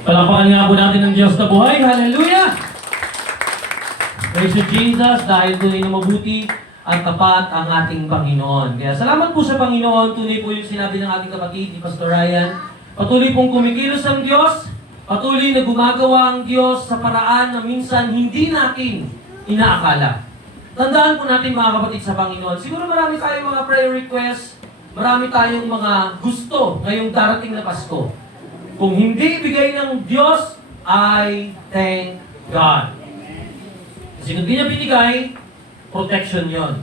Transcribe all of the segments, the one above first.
Palakpakan nga po natin ng Diyos na buhay. Hallelujah! Praise you, Jesus, dahil tunay na mabuti at tapat ang ating Panginoon. Kaya salamat po sa Panginoon. Tunay po yung sinabi ng ating kapatid, ni Pastor Ryan. Patuloy pong kumikilos ang Diyos. Patuloy na gumagawa ang Diyos sa paraan na minsan hindi natin inaakala. Tandaan po natin mga kapatid sa Panginoon. Siguro marami tayong mga prayer requests. Marami tayong mga gusto ngayong darating na Pasko. Kung hindi ibigay ng Diyos, I thank God. Kasi kung di niya binigay, protection yon.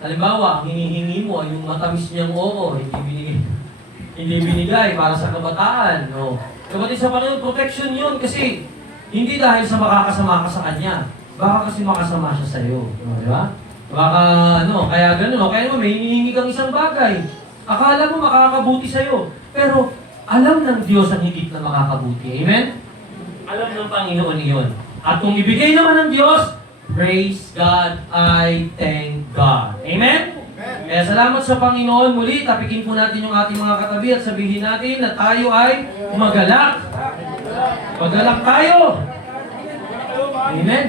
Halimbawa, ang hinihingi mo ay yung matamis niyang oo, hindi binigay para sa kabataan. No? Kapatid sa Panginoon, protection yon kasi hindi dahil sa makakasama ka sa Kanya. Baka kasi makasama siya sa iyo. No, di ba? Baka, kaya gano'n. Kaya naman, may hinihingi kang isang bagay. Akala mo makakabuti sa iyo. Pero, alam ng Diyos ang higit na makakabuti. Amen? Alam ng Panginoon iyon. At kung ibigay naman ng Diyos, praise God, I thank God. Amen? Kaya salamat sa Panginoon. Muli, tapikin po natin yung ating mga katabi at sabihin natin na tayo ay magalak. Magalak tayo. Amen?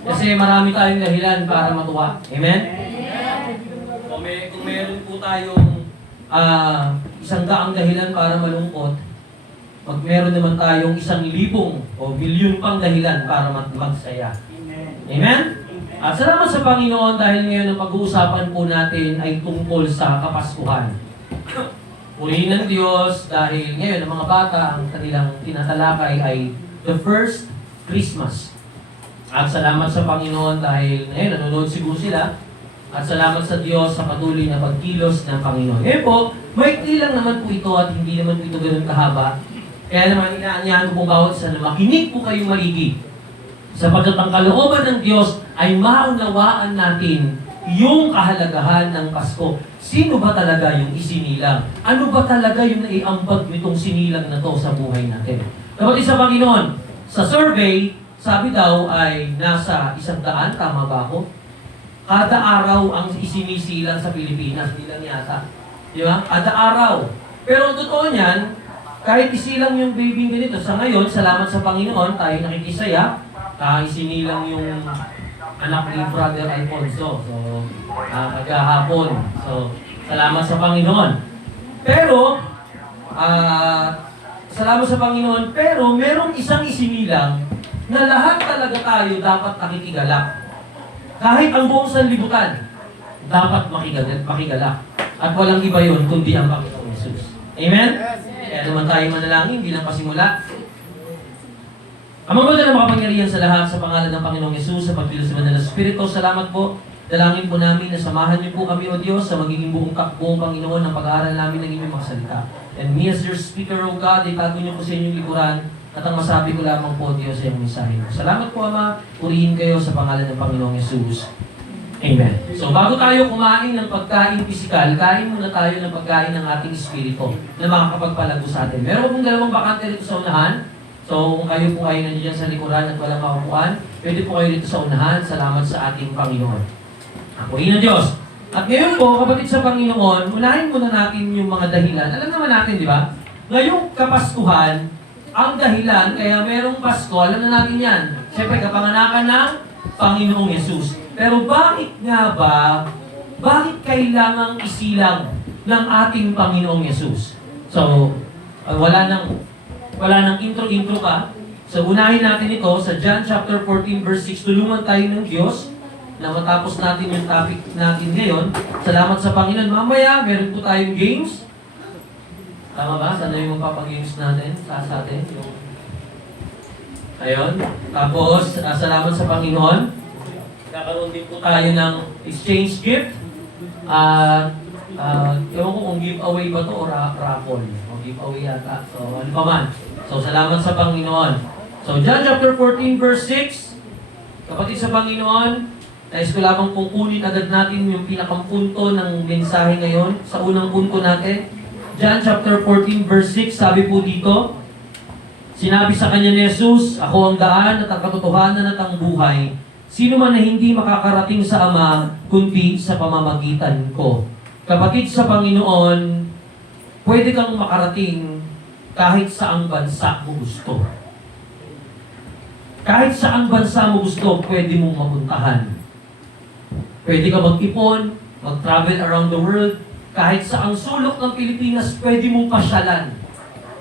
Kasi marami tayong dahilan para matuwa. Amen? Kung meron po tayong 100 dahilan para malungkot, meron naman tayong 1,000 o milyon pang dahilan para magsaya. Amen? At salamat sa Panginoon dahil ngayon ang pag-uusapan po natin ay tungkol sa Kapaskuhan. Purihin ng Diyos dahil ngayon ang mga bata, ang kanilang tinatalakay ay the first Christmas. At salamat sa Panginoon dahil ngayon nanonood siguro sila. At salamat sa Diyos sa patuloy na pagkilos ng Panginoon. Ngayon po, maikli lang naman po ito at hindi naman po ito ganun kahaba. Kaya naman inaanyahan ko po bawat isa na makinig po kayong maligi. Sapagkat ang kalooban ng Diyos ay maunawaan natin yung kahalagahan ng Pasko. Sino ba talaga yung isinilang? Ano ba talaga yung naiambag nitong sinilang na to sa buhay natin? Kapatid sa Panginoon, sa survey, sabi daw ay nasa 100, tama ba ako? Kada araw ang isinisilang sa Pilipinas, hindi lang yata. Di ba? Kada araw. Pero ang totoo niyan, kahit isilang yung baby ganito, sa ngayon, salamat sa Panginoon, tayo nakikisaya, isinilang yung anak ni Brother Alfonso. So, kagahapon. So, salamat sa Panginoon. Pero, salamat sa Panginoon, pero merong isang isinilang na lahat talaga tayo dapat nakikigalak. Kahit ang buong sanlibutan, dapat makigalak. At walang iba yun, kundi ang Panginoong Jesus. Amen? Kaya naman tayo manalangin, bilang pasimula. Amang maganda na makapangyarihan sa lahat sa pangalan ng Panginoong Jesus, sa pagkilos ng Banal na Espiritu, salamat po. Dalangin po namin na samahan niyo po kami, O Diyos, sa magiging buong takbong Panginoon ng pag-aaral namin ng inyong mga salita. And me as your speaker, O God, itago niyo po sa inyong likuran. At ang masabi ko lamang po, Diyos, sa iyong mensahe mo. Salamat po, Ama. Purihin kayo sa pangalan ng Panginoong Jesus. Amen. So, bago tayo kumain ng pagkain pisikal, kain muna tayo ng pagkain ng ating espiritu na makakapagpalago sa atin. Meron pong 2 bakante rito sa unahan. So, kung kayo po ay nandiyan sa likuran at walang makukuhan, pwede po kayo dito sa unahan. Salamat sa ating Panginoon. Purihin ng Diyos. At ngayon po, kapatid sa Panginoon, unahin muna natin yung mga dahilan. Alam naman natin, di ba? Ngayong Kapaskuhan, ang dahilan, kaya merong Pasko, alam na natin yan. Siyempre, kapanganakan ng Panginoong Yesus. Pero bakit nga ba, bakit kailangang isilang ng ating Panginoong Yesus? So, wala nang intro ka. So, unahin natin ito sa John chapter 14 verse 6. Tulungan tayo ng Diyos na matapos natin yung topic natin ngayon. Salamat sa Panginoon. Mamaya, meron po tayong games. Tama ba? Sana yung magpapag-games natin sa atin. Ayun. Tapos, salamat sa Panginoon. Kakaroon din po tayo ng exchange gift. Ewan ko kung giveaway ba to o raffle. O giveaway yata. So, ano pa man. So, salamat sa Panginoon. So, John chapter 14 verse 6. Kapatid sa Panginoon, nais ko lamang kung kunin agad natin yung pinakang punto ng mensahe ngayon. Sa unang punto natin, John chapter 14 verse 6, sabi po dito, sinabi sa kanya ni Jesus, ako ang daan at ang katotohanan at ang buhay. Sino man na hindi makakarating sa Ama, kundi sa pamamagitan ko. Kapatid sa Panginoon, pwede kang makarating kahit saang bansa mo gusto. Kahit saang bansa mo gusto, pwede mong mapuntahan. Pwede ka mag-ipon, mag-travel around the world. Kahit saang sulok ng Pilipinas, pwede mong pasyalan.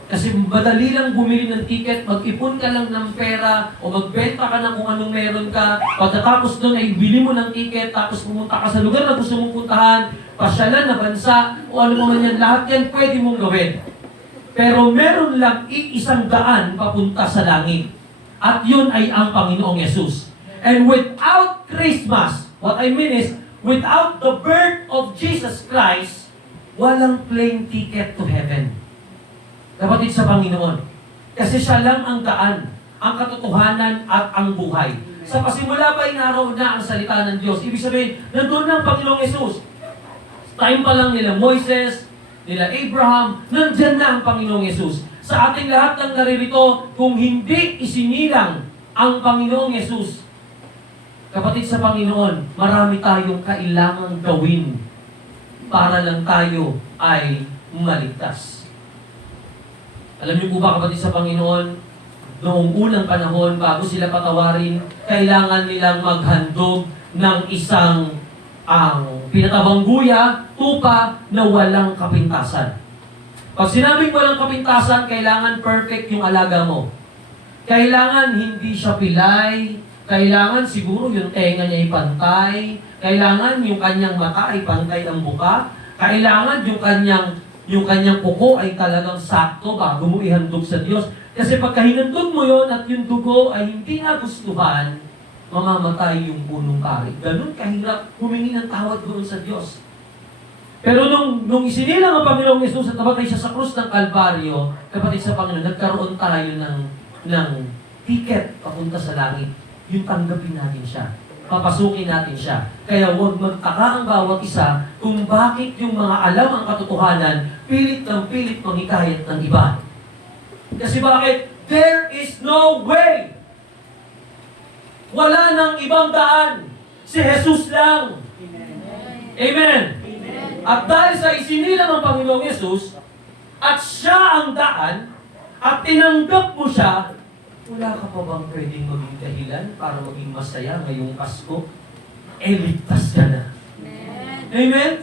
Kasi madali lang bumili ng ticket, mag-ipon ka lang ng pera, o magbenta ka ng kung anong meron ka. Pagkatapos doon ay bili mo ng ticket, tapos pumunta ka sa lugar na gusto mong puntahan, pasyalan na bansa, o ano man yan, lahat yan pwede mong gawin. Pero meron lang iisang daan papunta sa langit. At yun ay ang Panginoong Yesus. And without Christmas, what I mean is, without the birth of Jesus Christ, walang plane ticket to heaven. Kapatid sa Panginoon. Kasi siya lang ang daan, ang katotohanan at ang buhay. Sa pasimula pa inaraw na ang salita ng Diyos. Ibig sabihin, nandun na ang Panginoong Yesus. Time pa lang nila Moises, nila Abraham, nandyan na ang Panginoong Yesus. Sa ating lahat ng naririto, kung hindi isinilang ang Panginoong Yesus, kapatid sa Panginoon, marami tayong kailangang gawin para lang tayo ay maligtas. Alam niyo po ba, kapatid sa Panginoon, noong unang panahon, bago sila patawarin, kailangan nilang maghandog ng isang pinatabang guya, tupa na walang kapintasan. Pag sinabing walang kapintasan, kailangan perfect yung alaga mo. Kailangan hindi siya pilay, kailangan siguro yung tenga niya ay pantay, kailangan yung kanyang mata ay pantay ang buka, kailangan yung kanyang kuko ay talagang sakto bago mo ihandog sa Diyos. Kasi pagka hinandog mo yon at yung dugo ay hindi nagustuhan, mamamatay yung punong pari. Ganun kahirap humingi ng tawad doon sa Diyos. Pero nung isinilang ang Panginoong Yesus at namatay siya sa krus ng Kalbaryo, kapatid sa Panginoon, nagkaroon tayo ng ticket papunta sa langit. Yung tanggapin natin siya. Papasukin natin siya. Kaya huwag magtaka ang bawat isa kung bakit yung mga alam ang katotohanan, pilit ng pilit manghikayat ng iba. Kasi bakit? There is no way. Wala nang ibang daan. Si Jesus lang. Amen. At dahil sa isinilang ang Panginoong Yesus, at siya ang daan, at tinanggap mo siya, wala ka pa bang pwedeng maging dahilan para maging masaya ngayong Pasko? Ligtas ka na. Amen?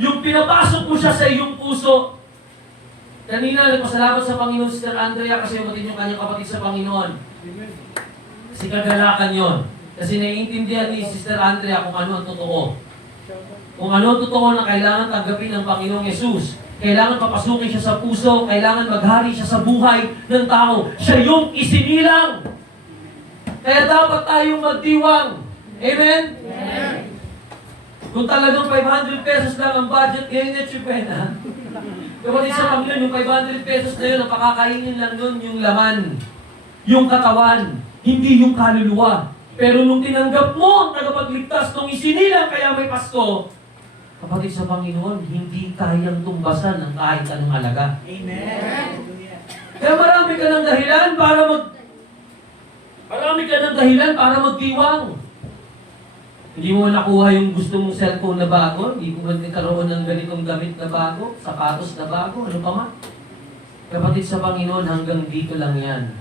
Yung pinapasok mo siya sa iyong puso. Kanina, nagpasalamat sa Panginoon Sister Andrea kasi umatin yung kanyang kapatid sa Panginoon. Kasi kagalakan yon. Kasi naiintindihan ni Sister Andrea kung ano ang totoo. Kung ano ang totoo na kailangan tanggapin ng Panginoong Yesus. Kailangan papasukin siya sa puso, kailangan maghari siya sa buhay ng tao. Siya yung isinilang. Kaya dapat tayong magdiwang. Amen? Amen. Kung talagang 500 pesos lang ang budget, ngayon na chupena. Kapatid sa Panginoon, yung 500 pesos na yun, napakakainin lang nun yung laman, yung katawan, hindi yung kaluluwa. Pero nung tinanggap mo ang tagapagligtas, nung isinilang kaya may Pasko, kapatid sa Panginoon, hindi kayang tumbasan ng kahit anong halaga. Amen. Kaya marami ka ng dahilan para magdiwang. Hindi mo nakuha yung gusto mong cellphone na bago, hindi mo nagkaroon ng ganitong damit na bago, sapatos na bago, ano pa man. Kapatid sa Panginoon, hanggang dito lang yan.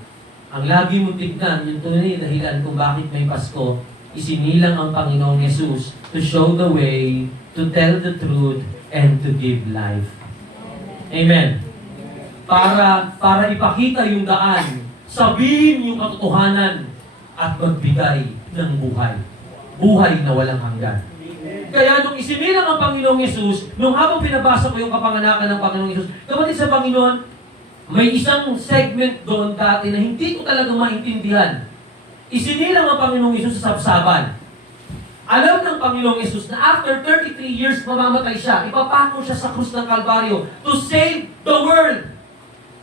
Ang lagi mo tignan, yung tunay na dahilan kung bakit may Pasko, isinilang ang Panginoong Yesus to show the way, to tell the truth, and to give life. Amen. Para ipakita yung daan, sabihin yung katotohanan, at magbigay ng buhay. Buhay na walang hanggan. Kaya nung isinilang ang Panginoong Yesus, nung habang pinabasa ko yung kapanganakan ng Panginoong Yesus, kapatid sa Panginoon, may isang segment doon dati na hindi ko talaga maintindihan. Isinilang ang Panginoong Yesus sa sabsaban. Alam ng Panginoong Yesus na after 33 years mamamatay siya, ipapako siya sa krus ng Kalbaryo to save the world.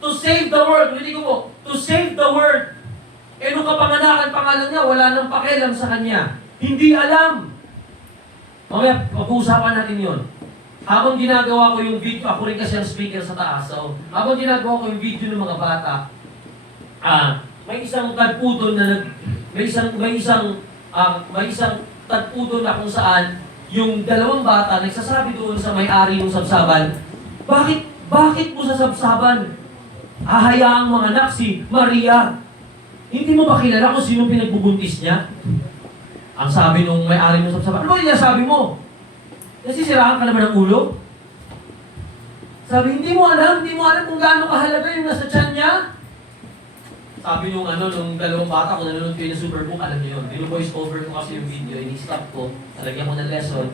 To save the world. Hindi ko po. To save the world. Nung kapanganakan pangalan niya, wala nang pakialam sa kanya. Hindi alam. Mamaya, pag-uusapan natin yun. Habang ginagawa ko yung video, ako rin kasi ang speaker sa taas. So, habang ginagawa ko yung video ng mga bata, may isang tagputol na may isang tagputol na kung saan yung dalawang bata nagsasabi doon sa may-ari ng sabsaban, bakit mo sa sabsaban? hahayaang mga anak si Maria. Hindi mo ba kilala kung sino pinagbubuntis niya? Ang sabi nung may-ari ng sapsapan, ano ba yung sabi mo? Nasisiraan ka naman ng ulo? Sabi, hindi mo alam kung gaano kahalaga yung nasa tiyan niya. Sabi nung nung dalawang bata ko nanonood kayo ng Superbook, alam niyo yun. Dino-voice over ko kasi yung video, ini-stop ko, nalagyan ko ng lesson.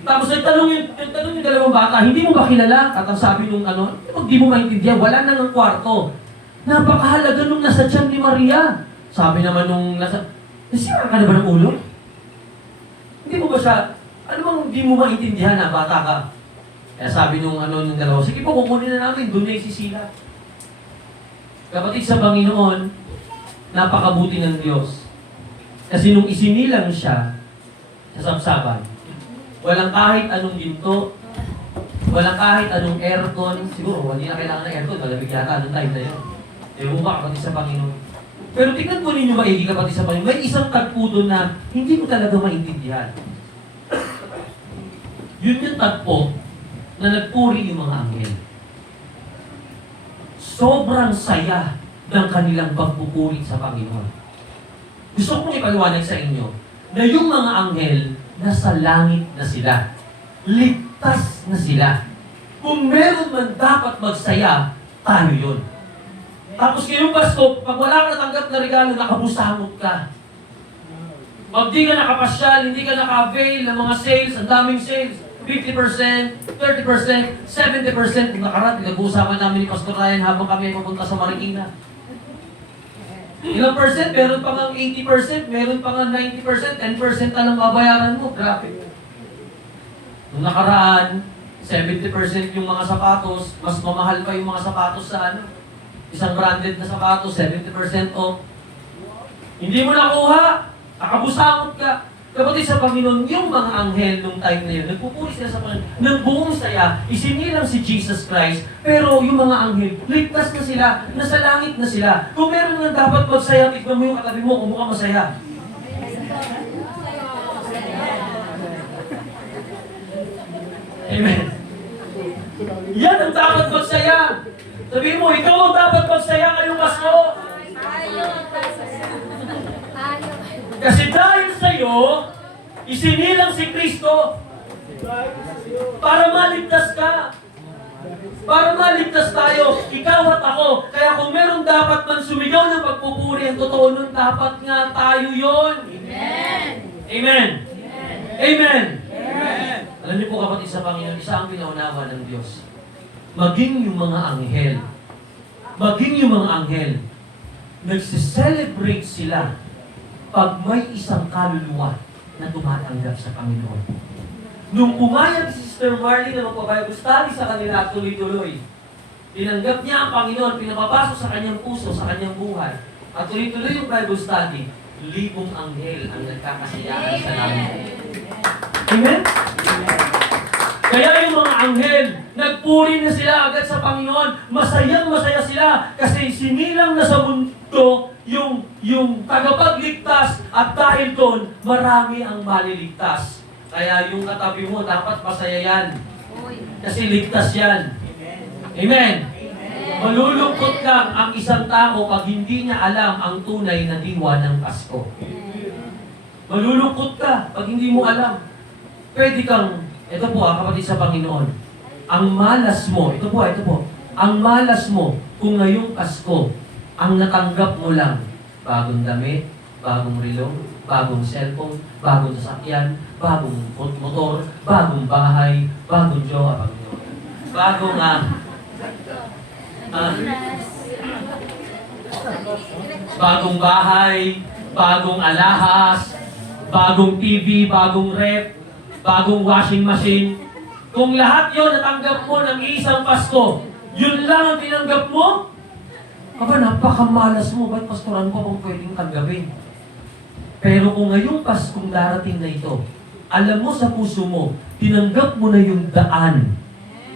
Tapos nagtanong yung dalawang bata, hindi mo ba kilala? At ang sabi nung hindi mo maintindihan, wala nang ang kwarto. Napakahalaga nung nasa tiyan ni Maria. Sabi naman nung nasira ka na ba ng ulo? Hindi mo ba siya, ano bang hindi mo maintindihan na bata ka? Kaya sabi nung nung dalawa, sige po, kukunin na namin, doon na yung sisila. Kapatid sa Panginoon, napakabuti ng Diyos. Kasi nung isinilang siya sa sapsapan, walang kahit anong ginto, walang kahit anong aircon. Siguro, hindi na kailangan ng aircon, malamig yata anong time na yun. Ewan ba, kapatid sa Panginoon. Pero tingnan po ninyo maigi, kapatid sa Panginoon, may isang tagpo doon na hindi mo talaga maintindihan. Yun yung tagpo na nagpuri yung mga anghel. Sobrang saya ng kanilang pagpupuri sa Panginoon. Gusto kong ipaliwanag sa inyo na yung mga anghel nasa langit na sila. Ligtas na sila. Kung meron man dapat magsaya, tayo yun. Tapos ngayong Pasko, pag wala ka natanggap na regalo, nakabusamot ka. Pag di ka nakapasyal, hindi ka naka-avail ng mga sales, ang daming sales, 50%, 30%, 70%. Kung nakaraan, pinag-uusapan namin ni Pastor Ryan habang kami papunta sa Marikina. Ilang percent? Meron pa nga 80%, meron pa nga 90%, 10% na lang babayaran mo. Grabe. Nung nakaraan, 70% yung mga sapatos, mas mamahal pa yung mga sapatos sa isang branded na sapatos, 70% off. Hindi mo nakuha, nakabusamot ka. Kapatid sa Panginoon, yung mga anghel nung time na yun, nagpupuri sila sa Panginoon, ng buong saya, isinilang si Jesus Christ, pero yung mga anghel, ligtas na sila, nasa langit na sila. Kung meron nga dapat magsaya, tignan mo yung katabi mo kung mukhang masaya. Amen. Yan ang dapat magsaya. Sabihin mo, ikaw ang dapat magsaya ngayong Pasko. Kasi dahil sa'yo, isinilang si Kristo para maligtas ka. Para maligtas tayo, ikaw at ako. Kaya kung meron dapat man sumigaw ng pagpupuri, ang totoo nun, dapat nga tayo yon. Amen. Amen. Amen. Amen. Alam niyo po kapatid sa Panginoon, isa ang pinaunawa ng Diyos. Maging yung mga anghel, nagsiselebrate sila pag may isang kaluluwa na tumatanggap sa Panginoon. Nung pumayag si Sister Marlene na magpabible study sa kanila at tuloy-tuloy, tinanggap niya ang Panginoon, pinapapasok sa kanyang puso, sa kanyang buhay, at tuloy-tuloy yung Bible study, libong anghel ang nagkakasiyahan sa langit. Amen? Kaya yung mga anghel, nagpuri na sila agad sa Panginoon, masayang-masaya sila kasi sinilang na sa mundo yung tagapagligtas at dahil doon, marami ang maliligtas. Kaya yung katabi mo, dapat masaya yan. Kasi ligtas yan. Amen? Malulungkot lang ang isang tao pag hindi niya alam ang tunay na diwa ng Pasko. Malulungkot ka pag hindi mo alam. Pwede kang, ito po kapatid sa Panginoon, ang malas mo, ito po, ang malas mo kung ngayong Pasko, ang natanggap mo lang, bagong damit, bagong relo, bagong cellphone, bagong sasakyan, bagong motor, bagong bahay, bagong jowa, bagong bagong bahay, bagong alahas, bagong TV, bagong rep, bagong washing machine. Kung lahat yon natanggap mo ng isang Pasko, yun lang ang tinanggap mo, aba, napakamalas mo. Ba't pastoran ko kung pwedeng tanggapin? Pero kung ngayong Paskong darating na ito, alam mo sa puso mo, tinanggap mo na yung daan,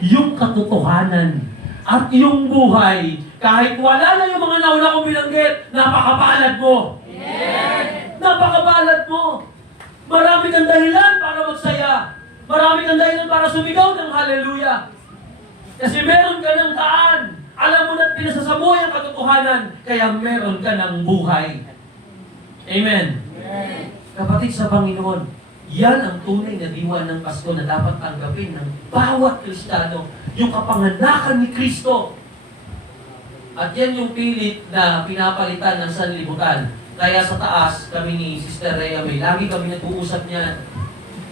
yung katotohanan, at yung buhay, kahit wala na yung mga nauna kong binanggit, napakapalad mo. Yes! Napakapalad mo. Marami kang dahilan para magsaya. Marami kang dahilan para sumigaw ng hallelujah. Kasi meron ka ng daan. Alam mo na't pinasasabuhay ang katotohanan, kaya meron ka ng buhay. Amen. Kapatid sa Panginoon, yan ang tunay na diwa ng Pasko na dapat tanggapin ng bawat Kristiyano, yung kapanganakan ni Kristo. At yan yung pilit na pinapalitan ng sanlibutan. Kaya sa taas, kami ni Sister Rhea May, lagi kami nag-uusap niyan.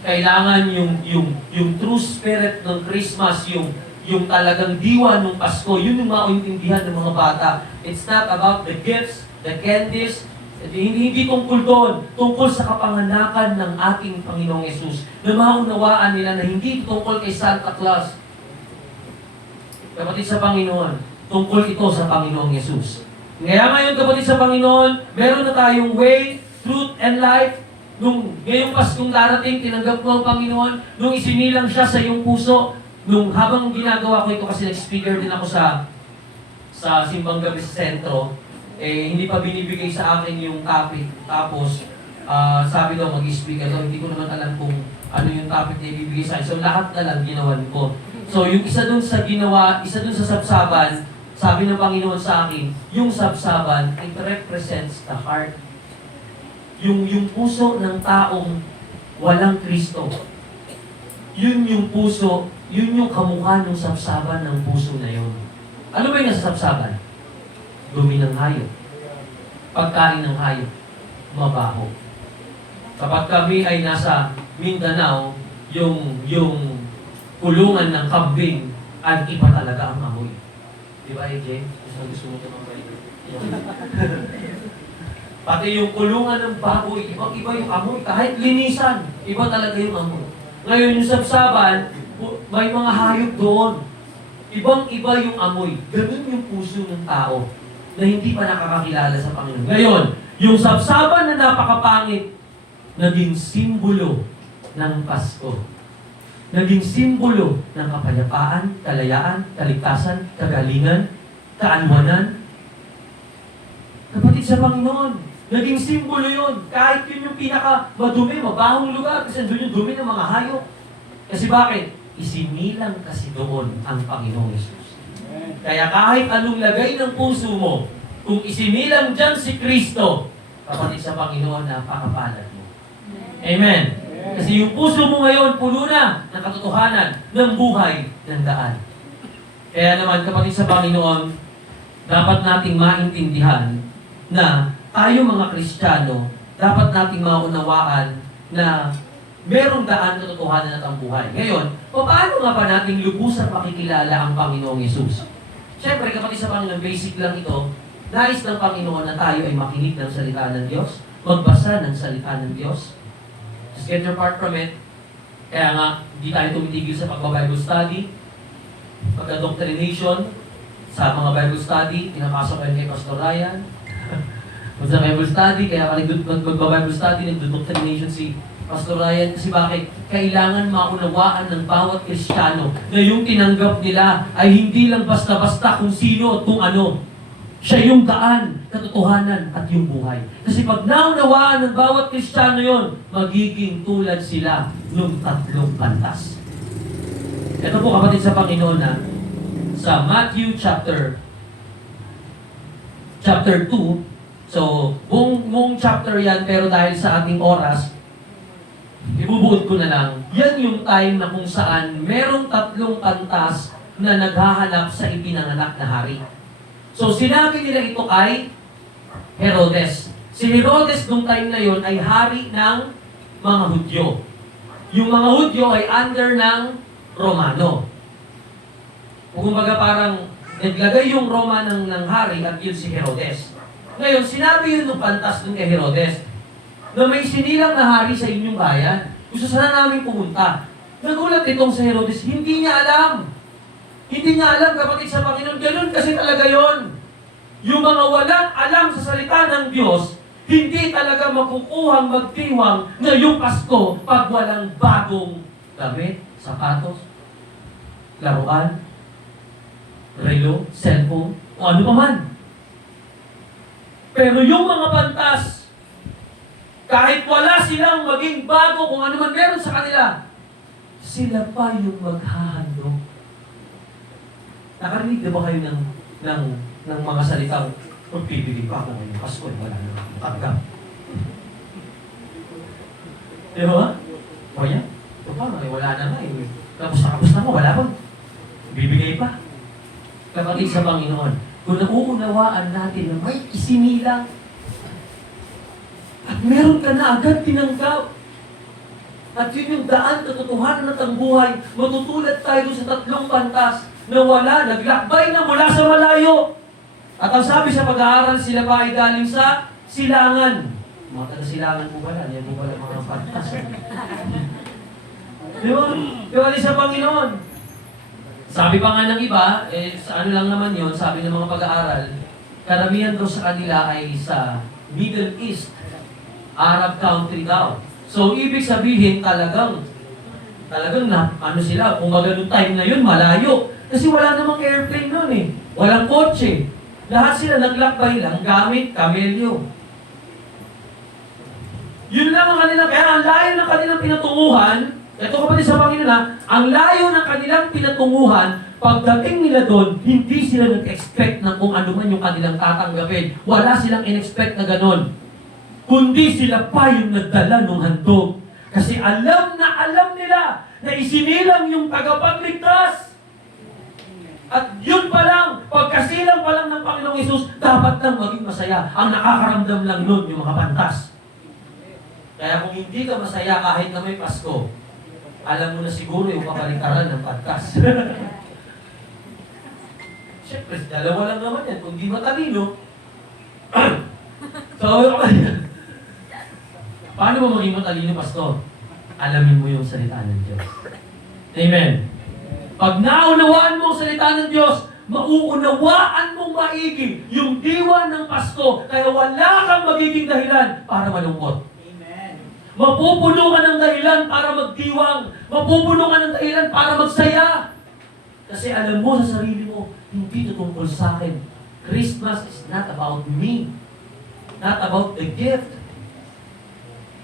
Kailangan yung true spirit ng Christmas, yung talagang diwa ng Pasko, yun yung maintindihan ng mga bata. It's not about the gifts, the candies, hindi tungkol doon, tungkol sa kapanganakan ng ating Panginoong Yesus, na maunawaan nila na hindi tungkol kay Santa Claus. Kapatid sa Panginoon, tungkol ito sa Panginoong Yesus. Kaya ngayon, kapatid sa Panginoon, meron na tayong way, truth, and life. Ngayong Paskong darating, tinanggap mo ang Panginoon, nung isinilang siya sa iyong puso, habang ginagawa ko ito kasi nag-speaker din ako sa Simbang Gabi sa Sentro, hindi pa binibigay sa akin yung topic. Tapos, sabi daw mag-speaker daw, hindi ko naman alam kung ano yung topic na ibibigay sa akin. So, lahat na lang ginawan ko. So, yung isa dun sa sabsaban, sabi ng Panginoon sa akin, yung sabsaban, it represents the heart. Yung puso ng taong walang Kristo. Yun yung puso, yun yung kamukha ng sabsaban ng puso na yun. Ano ba yung nasa sabsaban? Dumi ng hayop. Pagkain ng hayop. Mabaho. Kapag kami ay nasa Mindanao, yung kulungan ng kambing ay iba talaga ang amoy. Di ba, AJ? Gusto mo ito ng bayo. Pati yung kulungan ng baboy, iba yung amoy. Kahit linisan, iba talaga yung amoy. Ngayon, yung sabsaban, may mga hayop doon. Ibang-iba yung amoy. Ganun yung puso ng tao na hindi pa nakakakilala sa Panginoon. Ngayon, yung sabsaban na napakapangit, naging simbolo ng Pasko. Naging simbolo ng kapayapaan, kalayaan, kaligtasan, kagalingan, kaanwanan. Kapatid sa Panginoon, naging simbolo yun. Kahit yun yung pinaka-madumi, mabahong lugar, kasi doon yung dumi ng mga hayop. Kasi bakit? Isinilang kasi doon ang Panginoong Yesus. Kaya kahit anong lagay ng puso mo, kung isinilang dyan si Kristo, kapatid sa Panginoon, napakapalad mo. Amen. Kasi yung puso mo ngayon, puno na ng katotohanan, ng buhay, ng daan. Kaya naman, kapatid sa Panginoon, dapat nating maintindihan na tayo mga Kristiyano, dapat nating maunawaan na merong daan na katotohanan at ang buhay. Ngayon, paano nga ba nating lubusan makikilala ang Panginoong Yesus? Siyempre, kapatid sa Panginoon, basic lang ito, nais ng Panginoon na tayo ay makinig ng salita ng Diyos, magbasa ng salita ng Diyos. Just get your part from it. Kaya nga, hindi tayo tumitigil sa pagbabible study, pagka-doctrination, sa mga Bible study, pinapasok kayo kay Pastor Ryan. Sa Bible study, kaya mag-Bible study, nag-doctrination si Pastor Ryan. Kasi bakit? Kailangan maunawaan ng bawat Kristiyano na yung tinanggap nila ay hindi lang basta-basta kung sino at kung ano. Siya yung daan, katotohanan at yung buhay. Kasi pag naunawaan ng bawat Kristiyano yon, magiging tulad sila ng tatlong pantas. Ito po kapatid sa Panginoon na sa Matthew chapter 2. So, buong chapter yan, pero dahil sa ating oras, ibubuod ko na lang. Yan yung time na kung saan merong tatlong pantas na naghahanap sa ipinanganak na hari. So, sinabi nila ito kay Herodes. Si Herodes nung time na yon ay hari ng mga Hudyo. Yung mga Hudyo ay under ng Romano. Kumbaga parang naglagay yung Roma ng hari at yun si Herodes. Ngayon, sinabi yun ng pantas ng kay Herodes na may sinilang na hari sa inyong bayan. Gusto sana namin pumunta. Nagulat itong si Herodes, hindi niya alam. Hindi niya alam, kapatid sa Panginoon. Ganun kasi talaga yon. Yung mga walang alam sa salita ng Diyos, hindi talaga makukuhang magdiwang na yung Pasko pag walang bagong damit, sapatos, laruan, relo, cellphone, o ano pa man. Pero yung mga pantas, kahit wala silang maging bago kung ano man meron sa kanila, sila pa yung maghahandog. Nakarinig na ba kayo ng mga salitang, magpibili pa ako ngayong Pasko, wala na akong tanggap. Di ba? O yan? Ito pa, wala na nga eh. Tapos na mo, wala pa. Bibigay pa. Kapatid sa Panginoon, kung nauunawaan natin na may isinilang at meron ka na agad tinanggap, at yun yung daan, katotohanan at ang buhay, matutulad tayo sa 3 pantas na wala, naglakbay na mula sa malayo. At ang sabi sa pag-aaral, sila pa ay galing sa silangan. Mga taga-silangan po pala, yan po pala mga pantas. Di ba? Di sa Panginoon. Sabi pa nga ng iba, sa ano lang naman yon, sabi ng mga pag-aaral, karamihan daw sa kanila ay sa Middle East, Arab country daw. So, ibig sabihin talagang na, ano sila, kung magano'ng time na yun, malayo. Kasi wala namang airplane nun eh. Walang kotse. Lahat sila naglakbay lang gamit kamelyo. Yun lang ang kanila. Kaya ang layo ng kanilang pinatunguhan, ito kapatid sa Panginoon ha, ang layo ng kanilang pinatunguhan, pagdating nila doon, hindi sila nag-expect na kung ano man yung kanilang tatanggapin. Wala silang in-expect na ganon. Kundi sila pa yung nagdala ng handog. Kasi alam nila na isinilang yung tagapagligtas. At yun pa lang, pagkasilang pa lang ng Panginoong Hesus, dapat lang maging masaya. Ang nakakaramdam lang nun, yung mga pantas. Kaya kung hindi ka masaya kahit na may Pasko, alam mo na siguro yung kapaligtaran ng pantas. Siyempre, dalawa lang naman yan. Kung di matalino, so, paano mo maging matalino, Pastor? Alamin mo yung salita ng Diyos. Amen. Pag naunawaan mo ang salita ng Diyos, mauunawaan mong maigi yung diwa ng Pasko, kaya wala kang magiging dahilan para malungkot. Amen. Mapupuno ka ng dahilan para magdiwang. Mapupuno ka ng dahilan para magsaya. Kasi alam mo sa sarili mo, hindi ito tungkol sa akin. Christmas is not about me. Not about the gift.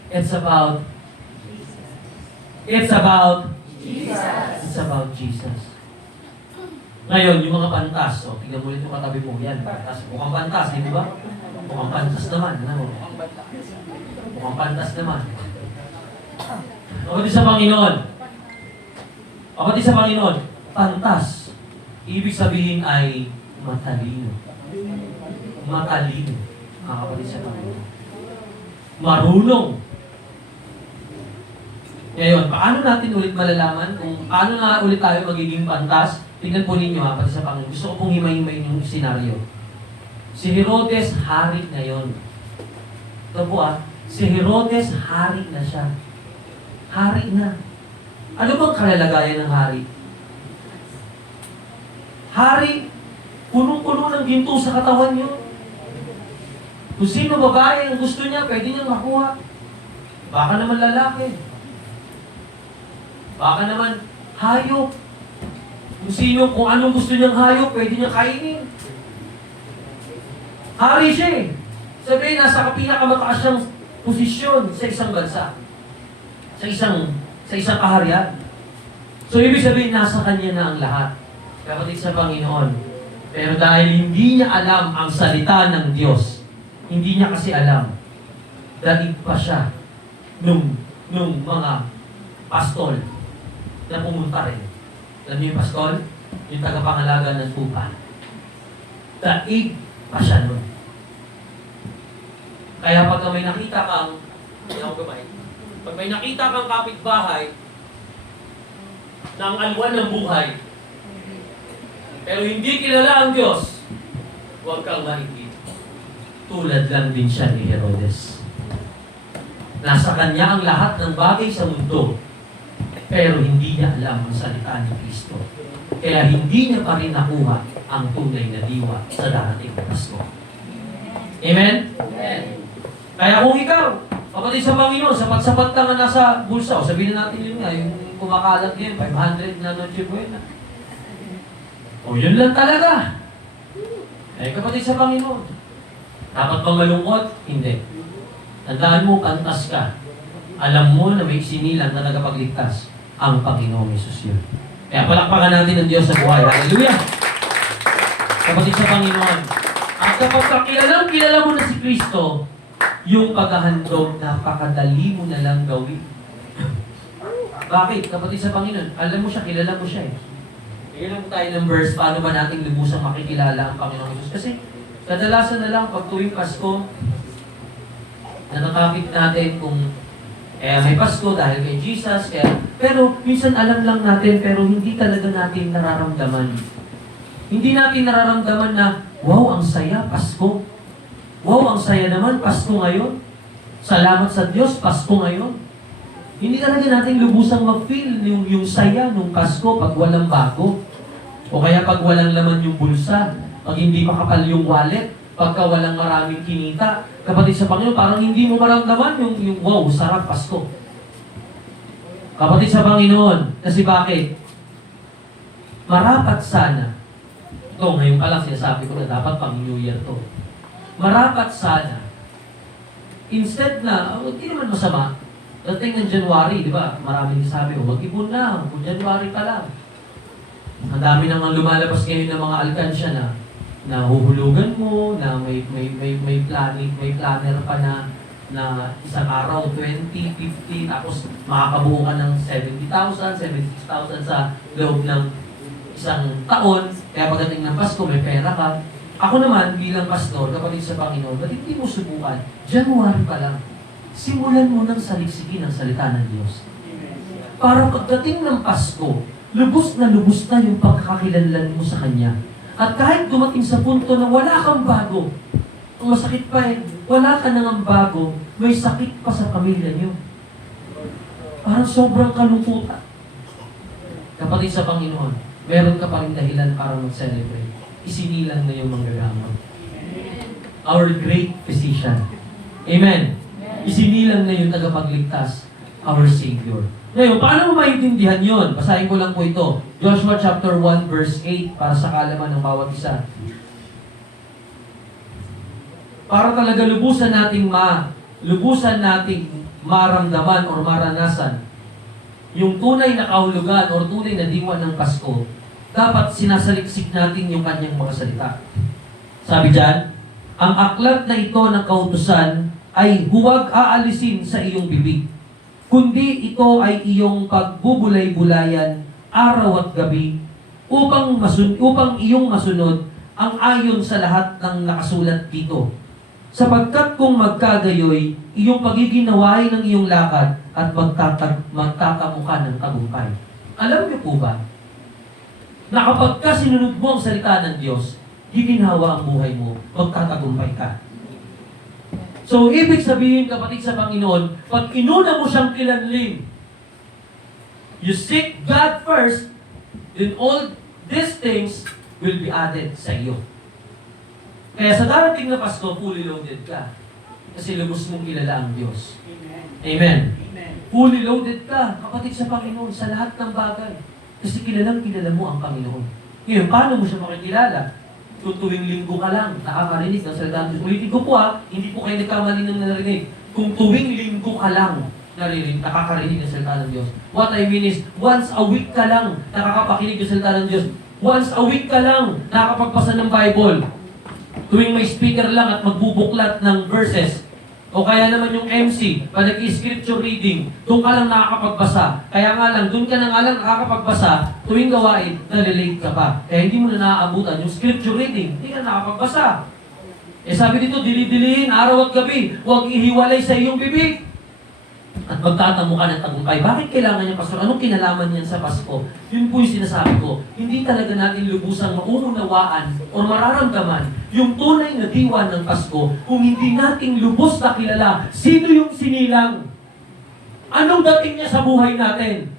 It's about Jesus. It's about Jesus. Ngayon, yung mga pantas, tingnan mo ulit yung katabi mo, yan, pantas. Mukhang pantas, di ba? Mukhang pantas naman. Mukhang pantas naman. Kapatid sa Panginoon. Kapatid sa Panginoon, pantas. Ibig sabihin ay matalino. Matalino. Kapatid sa Panginoon. Marunong. Ngayon, paano natin ulit malalaman kung paano na ulit tayo magiging pantas? Tingnan po ninyo pati sa Panginoon. Gusto ko pong himay-himay yung senaryo. Si Herodes, hari na yon. Ito po si Herodes, hari na siya. Hari na. Ano bang kalalagayan ng hari? Hari, punong-puno ng ginto sa katawan niyo. Kung sino babae ang gusto niya, pwede niyang makuha. Baka naman lalaki. Baka naman hayop. Kung anong gusto niyang hayop, pwede niyang kainin. Hari siya eh. Sabihin, nasa pinakamataas siyang posisyon sa isang bansa. Sa isang kaharian. So, ibig sabihin, nasa kanya na ang lahat. Kapatid sa Panginoon. Pero dahil hindi niya alam ang salita ng Diyos, hindi niya kasi alam, daig pa siya nung mga pastol na pumunta rin. Alam niyo yung pastol? Yung tagapangalaga ng tupa. Daig pa siya nun. Kaya pag may nakita kang, pag may nakita kang kapitbahay ng alwan ng buhay, pero hindi kilala ang Diyos, huwag kang mahigit. Tulad lang din siya ni Herodes. Nasa kanya ang lahat ng bagay sa mundo, pero hindi niya alam ang salita ni Kristo. Kaya hindi niya pa rin nakuha ang tunay na diwa sa darating na Pasko. Amen? Amen. Kaya kung ikaw, kapatid sa Panginoon, sapat-sapat ka nga nasa bulsa, sabihin natin yun nga, yung kumakalat niya, 500 na Noche Buena. O yun lang talaga. Eh kapatid sa Panginoon, dapat bang malungkot? Hindi. Tandaan mo, pantas ka. Alam mo na may sinilang na nagapagligtas ang Panginoong Hesus yun. Kaya palakpakan natin ang Diyos sa buhay. Hallelujah! Kapatid sa Panginoon. At kapag kilala mo na si Kristo, yung paghahandog, napakadali mo na lang gawin. Bakit? Kapatid sa Panginoon, alam mo siya, kilala mo siya eh. Bigyan lang tayo ng verse, paano ba natin lubusang makikilala ang Panginoong Jesus? Kasi, kadalasan na lang, pag tuwing Pasko, natatapik natin kung may Pasko dahil kay Jesus, pero minsan alam lang natin, pero hindi talaga natin nararamdaman. Hindi natin nararamdaman na, wow, ang saya, Pasko. Wow, ang saya naman, Pasko ngayon. Salamat sa Diyos, Pasko ngayon. Hindi talaga natin lubusang mag-feel yung saya nung Pasko pag walang bago. O kaya pag walang laman yung bulsa, pag hindi makapal yung wallet, pagka walang maraming kinita. Kapatid sa Panginoon, parang hindi mo maramdaman yung wow, sarap Pasko. Kapatid sa Panginoon, kasi bakit? Marapat sana. Ito, ngayon pa lang sinasabi ko na dapat pang New Year to. Marapat sana. Instead na, hindi naman masama, dating ng January, di ba? Maraming sabi, mag-ipon na, kung January pa lang. Ang dami nang lumalabas ngayon ng mga alkansya na huhulugan mo, na may planner pa na isang araw, 20, 50, tapos makakabuo ka ng 70,000, 76,000 sa loob ng isang taon. Kaya pagdating ng Pasko, may pera ka. Ako naman, bilang pastor, kapatid sa Panginoon, ba't hindi mo subukan? January pa lang, simulan mo ng saliksikin ang salita ng Diyos. Para pagdating ng Pasko, lubos na yung pagkakakilanlan mo sa Kanya. At kahit dumating sa punto na wala kang bago, ang masakit pa wala ka nang bago, may sakit pa sa pamilya niyo. Parang sobrang kalungkutan. Kapatid sa Panginoon, meron ka pa rin dahilan para mag-celebrate. Isinilang na yung manggagamot. Our great physician. Amen. Isinilang na yung tagapagligtas, our Savior. Ngayon, paano mo maintindihan yun? Basahin ko lang po ito. Joshua chapter 1 verse 8 para sa kaalaman ng bawat isa. Para talaga lubusan nating maramdaman o maranasan yung tunay na kahulugan o tunay na diwa ng Pasko, dapat sinasaliksik natin yung kanyang mga salita. Sabi dyan, ang aklat na ito ng kautusan ay huwag aalisin sa iyong bibig, kundi ito ay iyong pagbubulay-bulayan araw at gabi upang iyong masunod ang ayon sa lahat ng nakasulat dito. Sapagkat kung magkagayoy, iyong pagiginawain ng iyong lakad at magtatamo ka ng tagumpay. Alam niyo po ba, na kapag ka sinunod mo ang salita ng Diyos, giginhawa ang buhay mo, magtatagumpay ka. So, ibig sabihin, kapatid sa Panginoon, pag inuna mo siyang kilanling, you seek God first, then all these things will be added sa iyo. Kaya sa darating na Pasko, fully loaded ka. Kasi lubos mong kilala ang Diyos. Amen. Amen. Fully loaded ka, kapatid sa Panginoon, sa lahat ng bagay. Kasi kilala mo ang Panginoon. Ngayon, paano mo siya makikilala? Kung tuwing linggo ka lang, nakakarinig ng salita ng Diyos. Ulitin ko po hindi po kayo nagkamali ng narinig. Kung tuwing linggo ka lang, nakakarinig ng salita ng Diyos. What I mean is, once a week ka lang, nakakapakinig ng salita ng Diyos. Once a week ka lang, nakakapagbasa ng Bible. Tuwing may speaker lang at magbubuklat ng verses. O kaya naman yung MC, pag nag-scripture reading, doon ka lang nakakapagbasa. Kaya nga lang, doon ka na nga lang nakakapagbasa, tuwing gawain, nalilate ka pa. Kaya hindi mo na naaabutan yung scripture reading, hindi ka nakakapagbasa. Sabi dito, dili-dilihin, araw at gabi, huwag ihiwalay sa iyong bibig. At magtatamo ka ng tagumpay. Bakit kailangan niya, Pastor? Anong kinalaman niyan sa Pasko? Yun po yung sinasabi ko. Hindi talaga natin lubusang maunawaan o mararamdaman yung tunay na diwa ng Pasko kung hindi natin lubos na kilala sino yung sinilang. Anong dating niya sa buhay natin?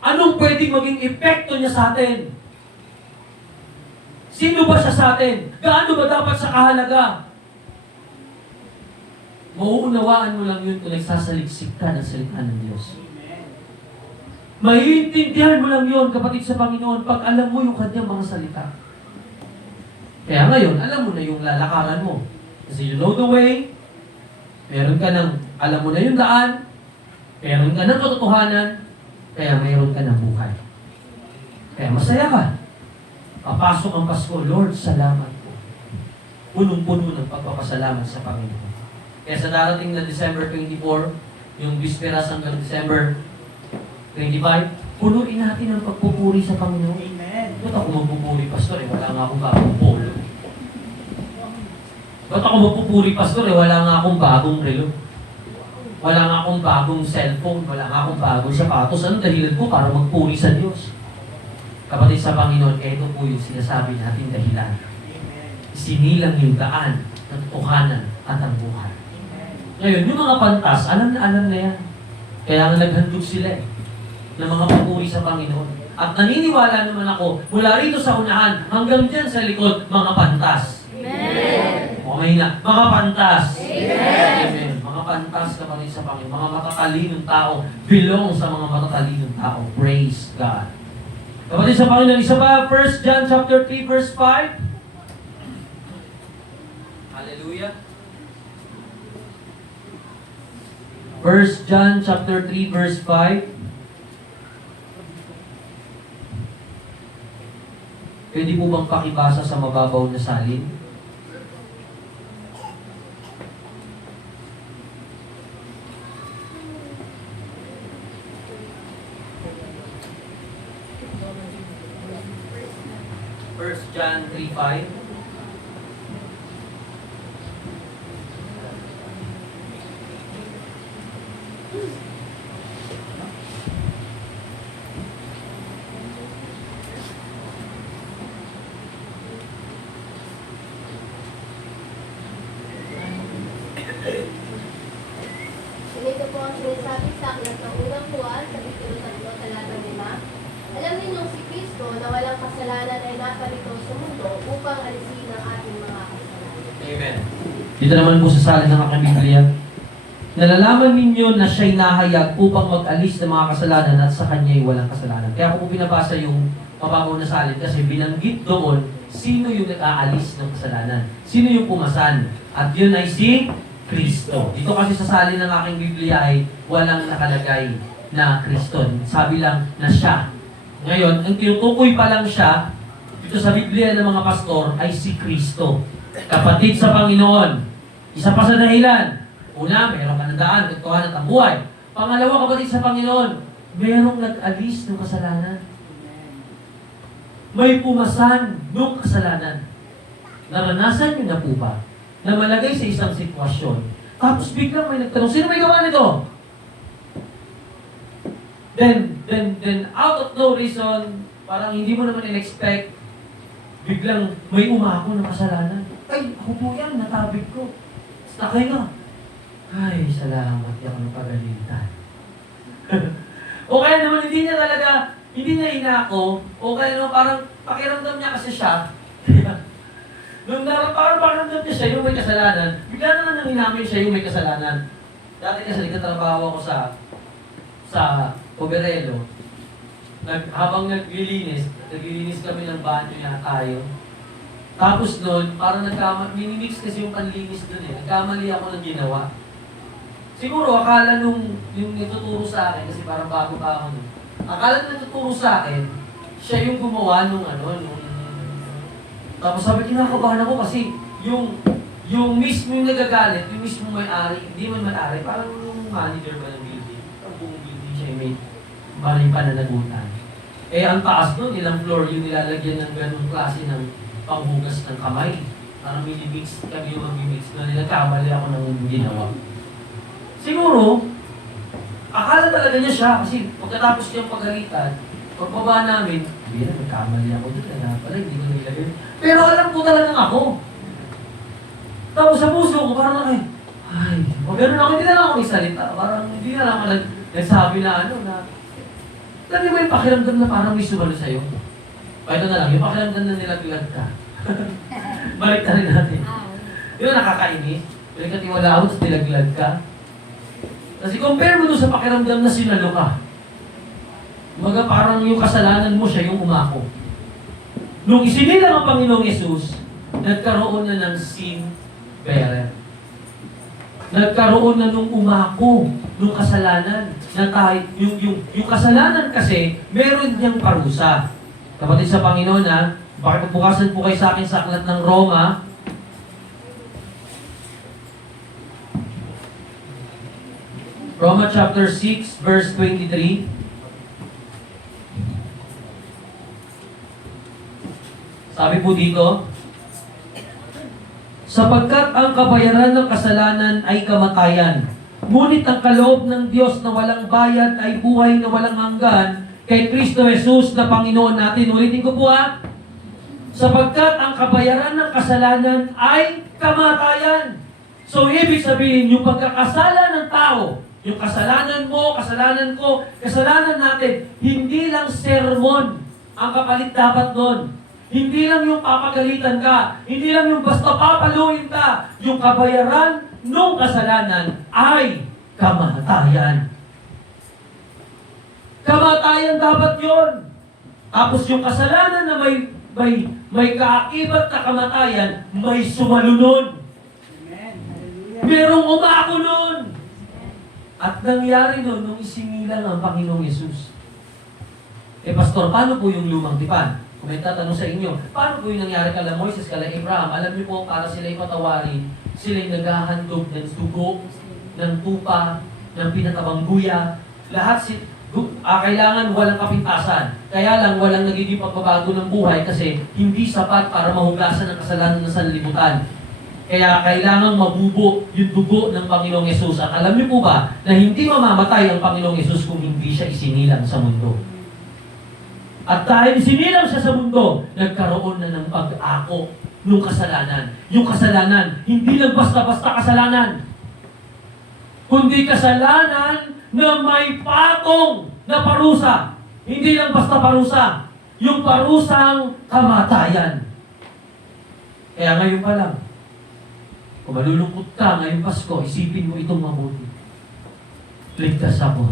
Anong pwedeng maging epekto niya sa atin? Sino ba siya sa atin? Gaano ba dapat sa kahalaga? Mauunawaan mo lang yun kung nagsasaliksik ka ng salita ng Diyos. Maiintindihan mo lang yun, kapatid sa Panginoon, pag alam mo yung kanyang mga salita. Kaya ngayon, alam mo na yung lalakaran mo. Kasi you know the way, meron ka ng, alam mo na yung daan, meron ka ng katotohanan, kaya mayroon ka ng buhay. Kaya masaya ka. Papasok ang Pasko, Lord, salamat. punong-puno ng pagpapasalamat sa Panginoon. Kaya sa darating na December 24, yung Bisperas hanggang December 25, punuin natin ang pagpupuri sa Panginoon. Amen. Ba't ako magpupuri, Pastor? Wala nga akong bagong polo. Ba't ako magpupuri, Pastor? Wala nga akong bagong relo. Wala nga akong bagong cellphone. Wala nga akong bagong sapatos. Anong dahilan ko para magpuri sa Diyos? Kapatid sa Panginoon, ito po yung sinasabi natin dahilan. Sinilang yung daan, ng tuhanan at ang buhay. Ngayon, yung mga pantas, alam na yan. Kaya nga naghandog sila ng mga papuri sa Panginoon. At naniniwala naman ako, mula rito sa unahan, hanggang dyan sa likod, mga pantas. Amen. O mahina, mga pantas. Amen. Amen. Mga pantas kapatid sa Panginoon. Mga matatalinong tao, belong sa mga matatalinong tao. Praise God. Kapatid sa Panginoon, isa pa, 1 John chapter 3, verse 5. Hallelujah. 1 John chapter 3, verse 5. Pwede po bang pakibasa sa mababaw na salin? First John 3:5. Ganito po ang sinasabi sa aklat ng unang Juan, kapitulo 3, talata 5. Alam ninyong si Kristo na walang kasalanan ay naparito sa mundo upang alisin ang ating mga kasalanan. Amen. Dito naman po sa salin ng aking Biblia. Nalalaman ninyo na siya'y nahayag upang mag-alis ng mga kasalanan at sa kanya'y walang kasalanan. Kaya ako po pinabasa yung mababaw na salin kasi binanggit doon sino yung nag-aalis ng kasalanan. Sino yung pumasan. At yun ay si Kristo. Dito kasi sa salin ng aking Biblia ay walang nakalagay na Kristo. Sabi lang na siya. Ngayon, ang tinutukoy pa lang siya dito sa Biblia ng mga pastor ay si Kristo. Kapatid sa Panginoon. Isa pa sa dahilan. Una, mayroong kanandaan, katotohanan at ang buhay. Pangalawa, kapatid sa Panginoon, mayroong nag-alis ng kasalanan. May pumasan ng kasalanan. Naranasan niyo na po ba na malagay sa isang sitwasyon, tapos biglang may nagtanong, sino may gawa nito? Then, out of no reason, parang hindi mo naman in-expect, biglang may umako ng kasalanan. Ay, ako po yan, natabig ko. Sakay nga. Ay, salamat yung pagalitan. O kaya naman, hindi niya inako, o kaya naman parang pakiramdam niya kasi siya. Nung parang pakiramdam niya siya yung may kasalanan, bigla na lang inamin siya yung may kasalanan. Dati kasi nagtatrabaho ako sa Poverello. Habang naglilinis kami ng banyo niya tayo. Tapos doon, parang minimix kasi yung panlinis doon eh. Nagkamali ako ng ginawa. Siguro, akala yung nagtuturo sa akin, kasi parang bago pa ako nun. Akala nung nagtuturo sa akin, siya yung gumawa tapos sabi, kinakabahan ako kasi yung mismo yung nagagalit, yung mismo may-ari, hindi man may-ari, parang yung manager ba ng building. Ang buong building siya may maraming pananagutan. Eh, ang taas nun, ilang floor yung nilalagyan ng ganung klase ng panghugas ng kamay. Parang minimix kami yung mag-mix na nagkamali ako ng ginawa. Siguro, akala talaga niya siya kasi pagkatapos niyang pagalitan, pagbaba namin, hindi na, nagkamali ako dito, kaya pala hindi ko nilagay. Pero alam ko talagang ako. Tapos sa puso ko, parang ay, pag gano'n ako, hindi na lang ako isalita. Parang hindi na lang ako nagsabi na alam niyo ba yung pakiramdam na parang may sumalo sa'yo? O ito na lang, yung pakiramdam na nilaglag ka. Balik na rin natin. Di ba nakakainis? Balik ka tiwala tapos nilaglag ka. Kasi compare mo doon sa pakiramdam na sinalo ka. Maga parang yung kasalanan mo siya yung umako. Nung isinilang ang Panginoong Yesus, nagkaroon na ng sin bearer. Nagkaroon na nung umako nung kasalanan na tayo, yung kasalanan kasi meron niyang parusa. Kapatid sa Panginoon bakit bukasan po kayo sa akin sa aklat ng Roma, Romans chapter 6, verse 23. Sabi po dito, sapagkat ang kabayaran ng kasalanan ay kamatayan, ngunit ang kaloob ng Diyos na walang bayad ay buhay na walang hanggan kay Kristo Jesus na Panginoon natin. Ulitin ko po sapagkat ang kabayaran ng kasalanan ay kamatayan. So, ibig sabihin, yung pagkakasala ng tao, yung kasalanan mo, kasalanan ko, kasalanan natin, hindi lang sermon ang kapalit dapat doon. Hindi lang yung papagalitan ka, hindi lang yung basta papaluin ka, yung kabayaran ng kasalanan ay kamatayan. Kamatayan dapat yon. Tapos yung kasalanan na may kaakibat na kamatayan, may sumalunod. Merong umako nun. At nangyari nun, nung isinilang ang Panginoong Yesus. Pastor, paano po yung lumang tipan? Kung may tatanong sa inyo, paano po yung nangyari kala Moises, kala Abraham? Alam niyo po, para sila'y patawarin, sila'y naghahandog ng dugo, ng tupa, ng pinatabangguya. Lahat kailangan walang kapintasan. Kaya lang walang nagiging pagbabago ng buhay kasi hindi sapat para mahugasan ang kasalanan ng sanlibutan. Kaya kailangan mabubo yung dugo ng Panginoong Yesus. At alam niyo po ba na hindi mamamatay ang Panginoong Yesus kung hindi siya isinilang sa mundo? At dahil sinilang siya sa mundo, nagkaroon na ng pag-ako ng kasalanan. Yung kasalanan, hindi lang basta-basta kasalanan, kundi kasalanan na may patong na parusa. Hindi lang basta parusa, yung parusang kamatayan. Kaya ngayon pa lang, kung malulungkot ka ngayong Pasko, isipin mo itong mabuti. Ligtas ako.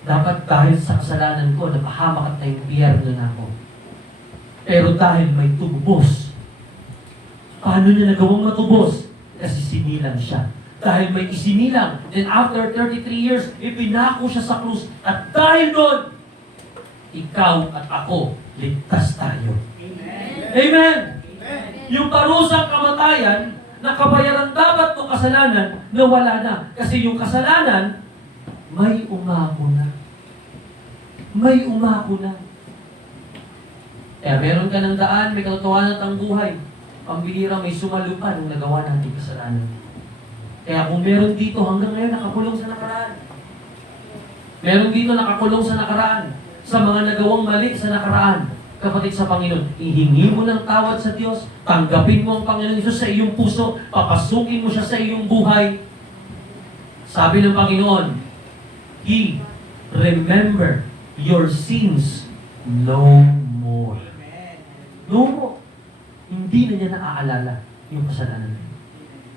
Dapat dahil sa kasalanan ko, napahamak at na-impyerno na ako. Pero dahil may tubos, paano niya nagawang matubos? Kasi sinilang siya. Dahil may isinilang, then after 33 years, ipinako siya sa krus. At dahil doon, ikaw at ako, ligtas tayo. Amen. Amen! Yung parusang kamatayan, na kabayaran dapat ng kasalanan, nawala na. Kasi yung kasalanan, may umako na. May umako na. Kaya meron ka ng daan, may katotohanan at ang buhay. Pambihira, may sumalupa nung nagawa natin kasalanan. Kaya kung meron dito hanggang ngayon nakakulong sa nakaraan. Meron dito nakakulong sa nakaraan. Sa mga nagawang mali sa nakaraan. Kapatid sa Panginoon, ihingi mo ng tawad sa Diyos, tanggapin mo ang Panginoon Isus sa iyong puso, papasukin mo siya sa iyong buhay. Sabi ng Panginoon, He remember your sins no more. No more. Hindi na niya naaalala yung kasalanan.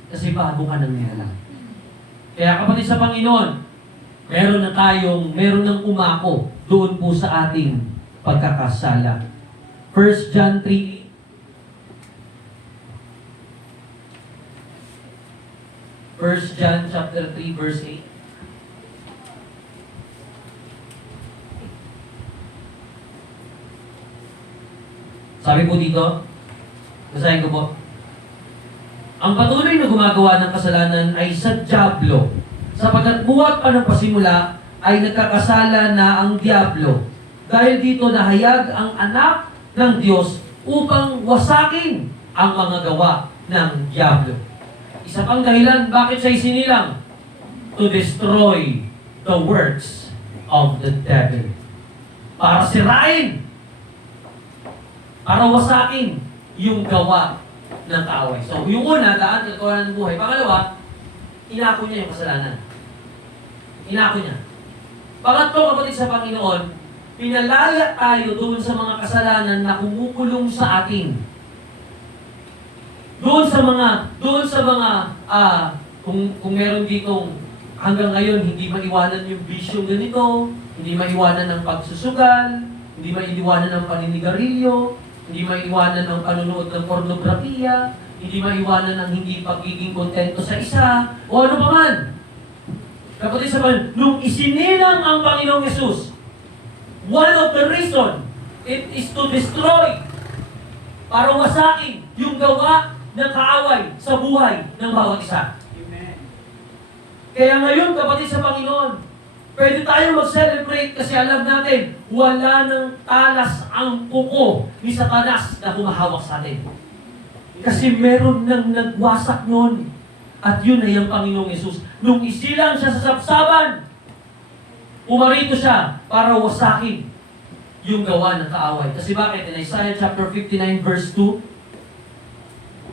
Kasi bago ka nang nilalang. Kaya kapatid sa Panginoon, meron ng umako doon po sa ating pagkakasala. 1 John 3. 1 John chapter 3 verse 8. Sabi po dito, basahin ko po. Ang patuloy na gumagawa ng kasalanan ay sa dyablo, sapagkat buhat pa ng pasimula ay nagkakasala na ang dyablo. Dahil dito nahayag ang anak ng Diyos upang wasakin ang mga gawa ng dyablo. Isa pang dahilan bakit siya isinilang? To destroy the works of the devil. Para sirain, para wasakin yung gawa ng kaaway. So, yung una, daan, katotohanan ng buhay. Pangalawa, inako niya yung kasalanan. Inako niya. Pangatlo, kapatid sa Panginoon, pinalaya tayo doon sa mga kasalanan na kumukulong sa atin. Doon sa mga, kung meron ditong hanggang ngayon, hindi maiwanan yung bisyong ganito, hindi maiwanan ng pagsusugal, hindi maiwanan ng paninigarilyo, hindi maiwanan ng panunood ng pornografiya, hindi maiwanan ng hindi pagiging kontento sa isa, o ano pa man. Kapatid sa Panginoon, nung isinilang ang Panginoong Yesus, one of the reason, it is to destroy, para wasakin yung gawa ng kaaway sa buhay ng bawat isa. Amen. Kaya ngayon, kapatid sa Panginoon, pwede tayo mag-celebrate kasi alam natin, wala nang talas ang kuko ni Satanas na humahawak sa atin. Kasi meron nang nagwasak nun. At yun ay ang Panginoong Yesus. Nung isilang siya sa sapsaban, umarito siya para wasakin yung gawa ng kaaway. Kasi bakit? In Isaiah chapter 59 verse 2,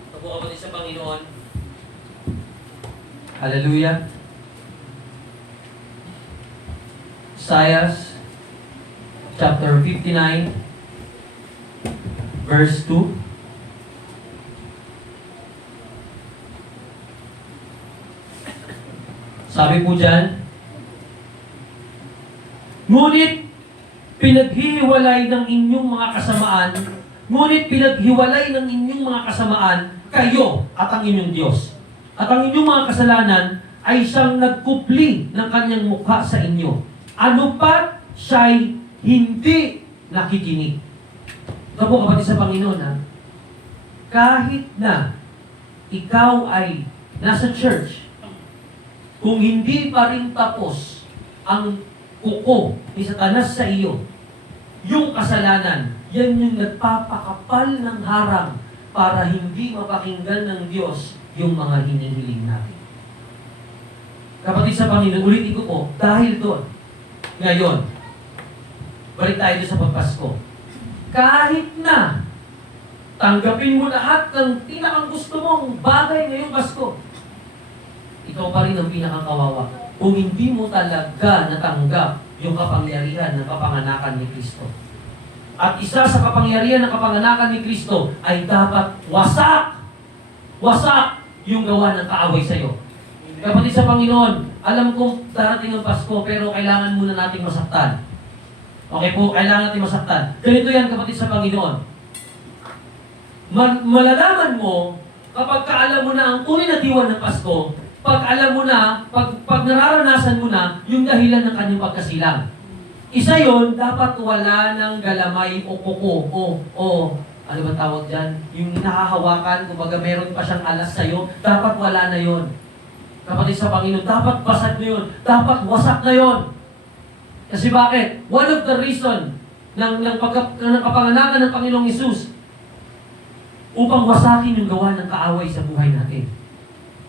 ito po kapatid sa Panginoon. Hallelujah. Isaiah chapter 59 verse 2. Sabi po dyan, ngunit pinaghihiwalay ng inyong mga kasamaan, ngunit pinaghiwalay ng inyong mga kasamaan, kayo at ang inyong Diyos. At ang inyong mga kasalanan ay siyang nagkupli ng kanyang mukha sa inyo. Ano pat siya'y hindi nakikinig. Ito po kapatid sa Panginoon, ha? Kahit na ikaw ay nasa church, kung hindi pa rin tapos ang kuko ni Satanas sa iyo, yung kasalanan, yan yung nagpapakapal ng harang para hindi mapakinggan ng Diyos yung mga hinihiling natin. Kapatid sa Panginoon, ulitin ko po, dahil doon, ngayon, balik tayo doon sa pagpasko. Kahit na tanggapin mo lahat ng pinakang gusto mong bagay ngayong Pasko, ikaw pa rin ang pinakakawawa kung hindi mo talaga natanggap yung kapangyarihan ng kapanganakan ni Kristo. At isa sa kapangyarihan ng kapanganakan ni Kristo ay dapat wasak yung gawa ng kaaway sa iyo. Kapatid sa Panginoon, alam kong darating ang Pasko pero kailangan muna nating masaktan. Okay po, kailangan natin masaktan. Ganito yan kapatid sa Panginoon. Malalaman mo kapag kaalam mo na ang tunay na diwa ng Pasko, pag alam mo na, pag nararanasan mo na yung dahilan ng kanyang pagkasilang. Isa yon, dapat wala ng galamay o kuko o ano ba tawag dyan? Yung nahahawakan, kumbaga meron pa siyang alas sa'yo, dapat wala na yon. Kapatid sa Panginoon, dapat basag na yon, dapat wasak na yon. Kasi bakit? One of the reason ng kapanganakan ng Panginoong Hesus upang wasakin yung gawa ng kaaway sa buhay natin.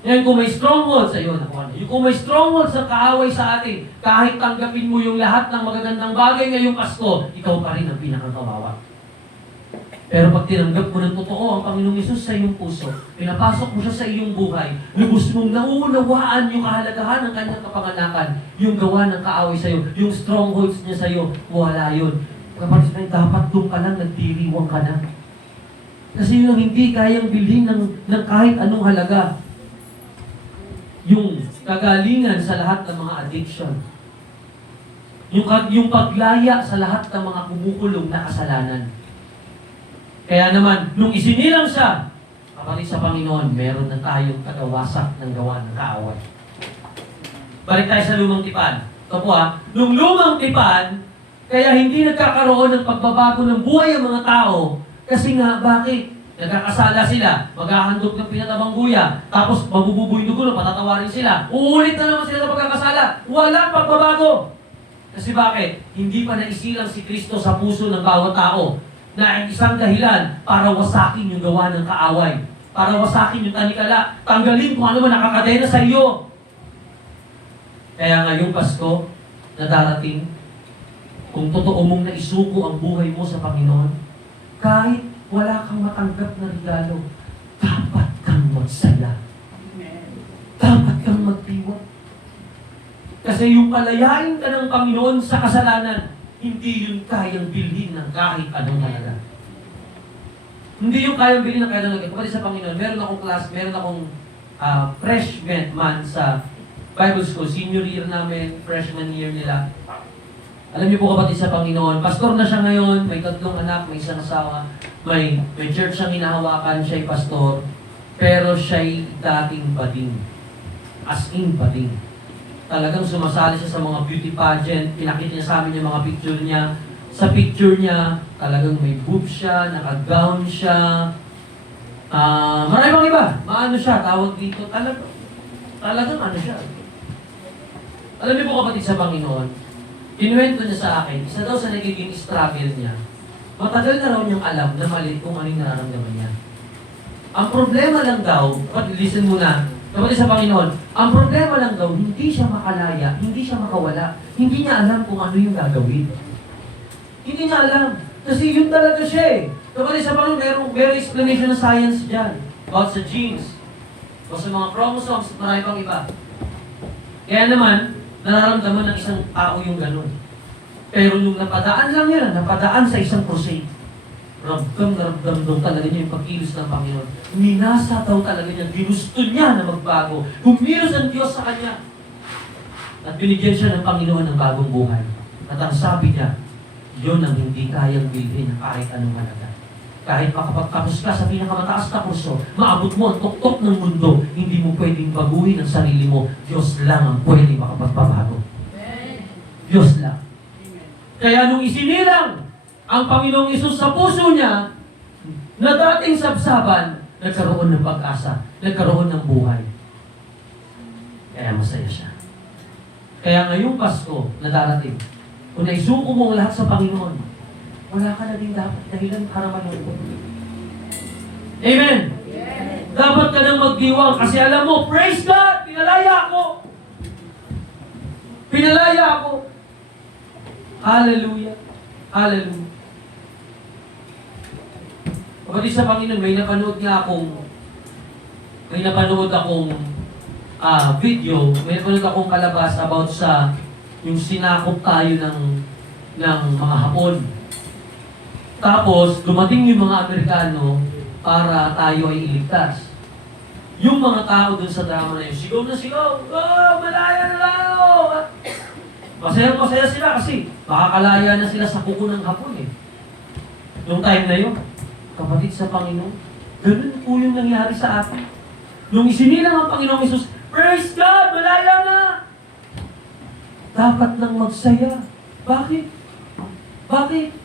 Ngayon, kung may stronghold sa iyo, kung may stronghold sa kaaway sa atin, kahit tanggapin mo yung lahat ng magagandang bagay ngayong Pasko, ikaw pa rin ang pinakakawawa. Pero pag tinanggap mo ng totoo ang Panginoong Hesus sa iyong puso, pinapasok mo siya sa iyong buhay, lubos mong nauunawaan yung kahalagahan ng kanyang kapanganakan, yung gawa ng kaaway sa iyo, yung strongholds niya sa iyo, wala yun. Kapag dapat doon ka lang, nagdiriwang ka na. Kasi yun ang hindi kayang bilhin ng kahit anong halaga. Yung kagalingan sa lahat ng mga addiction. Yung paglaya sa lahat ng mga kumukulong na kasalanan. Kaya naman, nung isinilang siya, kapatid sa Panginoon, meron na tayong kagawasak ng gawa ng kaaway. Balik tayo sa lumang tipan. Ito po nung lumang tipan, kaya hindi nagkakaroon ng pagbabago ng buhay ang mga tao, kasi nga, bakit? Nagkakasala sila, maghahandog ng pinatabang guya, tapos mabububuy dugo, patatawarin sila. Uulit na naman sila sa pagkakasala. Walang pagbabago. Kasi bakit? Hindi pa naisilang si Kristo sa puso ng bawat tao na isang dahilan para wasakin yung gawa ng kaaway. Para wasakin yung tanikala. Tanggalin kung ano man nakakadena sa iyo. Kaya ngayong Pasko na darating, kung totoo mong naisuko ang buhay mo sa Panginoon, kahit wala kang matanggap na regalo, dapat kang magsaya. Dapat kang magdiwa. Kasi yung palayain ka ng Panginoon sa kasalanan, hindi yun kayang bilhin ng kahit anong halaga. Hindi yung kayang bilhin ng kahit anong halaga. Kapatid sa Panginoon, meron akong class, meron akong freshman man sa Bible School, senior year namin, freshman year nila. Alam niyo po kapatid sa Panginoon, pastor na siya ngayon, may 3 anak, may isang asawa, may church siyang hinahawakan, siya'y pastor, pero siya'y dating bading. As in bading. Talagang sumasali siya sa mga beauty pageant, pinakita niya sa amin yung mga picture niya. Sa picture niya, talagang may boobs siya, naka-gown siya. Marami pang iba. Maano siya, tawag dito, talagang ano siya. Alam niyo po kapatid sa Panginoon, kinuwento niya sa akin, isa daw sa nagiging struggle niya, matagal na raw niyang alam na mali kung ano yung nararamdaman niya. Ang problema lang daw, listen muna, kapatid sa Panginoon, ang problema lang daw, hindi siya makalaya, hindi siya makawala, hindi niya alam kung ano yung gagawin. Hindi niya alam. Kasi yun talaga siya eh. Kapatid sa Panginoon, merong explanation ng science dyan. About sa genes. O sa mga chromosomes at marami pang iba. Kaya naman, nararamdaman ng isang tao yung ganun. Pero nung napadaan lang yan, napadaan sa isang crusade. Ramdam daw talaga niya yung pagkilos ng Panginoon. Minasa daw talaga niya, ginusto niya na magbago. Humilos ang Diyos sa kanya. At binigyan siya ng Panginoon ng bagong buhay. At ang sabi niya, yun ang hindi kayang bilhin ng kahit anong halaga. Kahit makapagtapos ka sa pinakamataas na kurso, maabot mo ang tuktok ng mundo, hindi mo pwedeng baguhin ang sarili mo. Diyos lang ang pwedeng makapagpabago. Diyos lang. Kaya nung isinilang ang Panginoong Isus sa puso niya, na dating sabsaban, nagkaroon ng pag-asa, nagkaroon ng buhay. Kaya masaya siya. Kaya ngayong Pasko na darating, kung naisuko mo ang lahat sa Panginoon, wala ka na din dapat dahilan para malungkot. Amen? Yes. Dapat ka nang magdiwang kasi alam mo, praise God! Pinalaya ako! Pinalaya ako! Hallelujah! Hallelujah! Kapatid sa Panginoon, may napanood akong video, may napanood akong kalabas about sa yung sinakop tayo ng mga Hapon. Tapos, dumating yung mga Amerikano para tayo ay iligtas. Yung mga tao dun sa drama na yun, sigaw na sigaw, oh, malaya na lang! Masaya sila kasi makakalaya na sila sa kuko ng Hapon eh. Yung time na yun, kapatid sa Panginoon, ganun po yung nangyari sa atin. Nung isinilang ang Panginoong Isus, praise God! Malaya na! Dapat nang magsaya. Bakit? Bakit?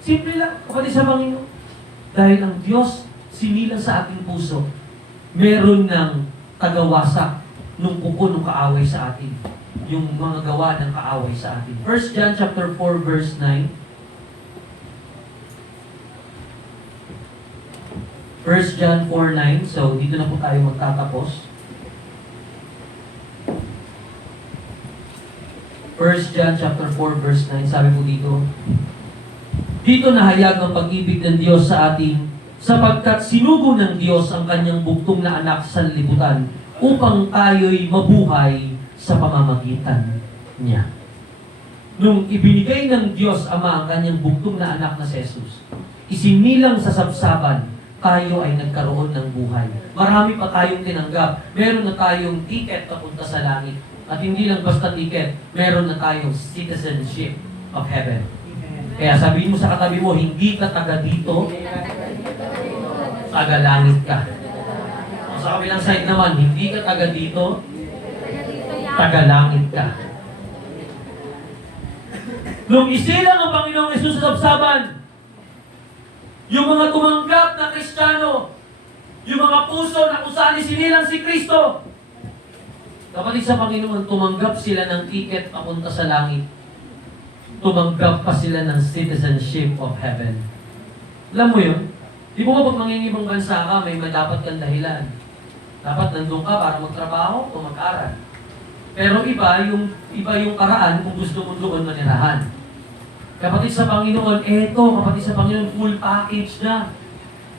Simple lang, kapatid sa Panginoon. Dahil ang Diyos sinilang sa ating puso, meron ng tagawasak nung kuko ng kaaway sa atin. Yung mga gawa ng kaaway sa atin. 1 John chapter 4 verse 9. 1 John 4:9. So, dito na po tayo magtatapos. 1 John chapter 4 verse 9. Sabi po dito, dito nahayag ang pag-ibig ng Diyos sa atin sapagkat sinugo ng Diyos ang kanyang bugtong na anak sa libutan upang tayo'y mabuhay sa pamamagitan niya. Nung ibinigay ng Diyos Ama ang kanyang bugtong na anak na si Jesus, isinilang sa sabsaban, tayo ay nagkaroon ng buhay. Marami pa tayong tinanggap. Meron na tayong ticket papunta sa langit. At hindi lang basta ticket, meron na tayong citizenship of heaven. Kaya sabihin mo sa katabi mo, hindi ka taga dito, taga langit ka. Sa kabilang side naman, hindi ka taga dito, taga langit ka. Nung isilang ang Panginoong Yesus sa sabsaban, yung mga tumanggap na Kristiyano, yung mga puso na kung saan isinilang si Kristo, kapatid sa Panginoon, tumanggap sila ng ticket papunta sa langit. Tumanggap pa sila ng citizenship of heaven. Alam mo yun? Di mo ba pag mangingibang bansa ka, may dapat kang dahilan. Dapat nandun ka para magtrabaho o mag-aral. Pero iba yung paraan kung gusto mo doon manirahan. Kapatid sa Panginoon, kapatid sa Panginoon, full package na.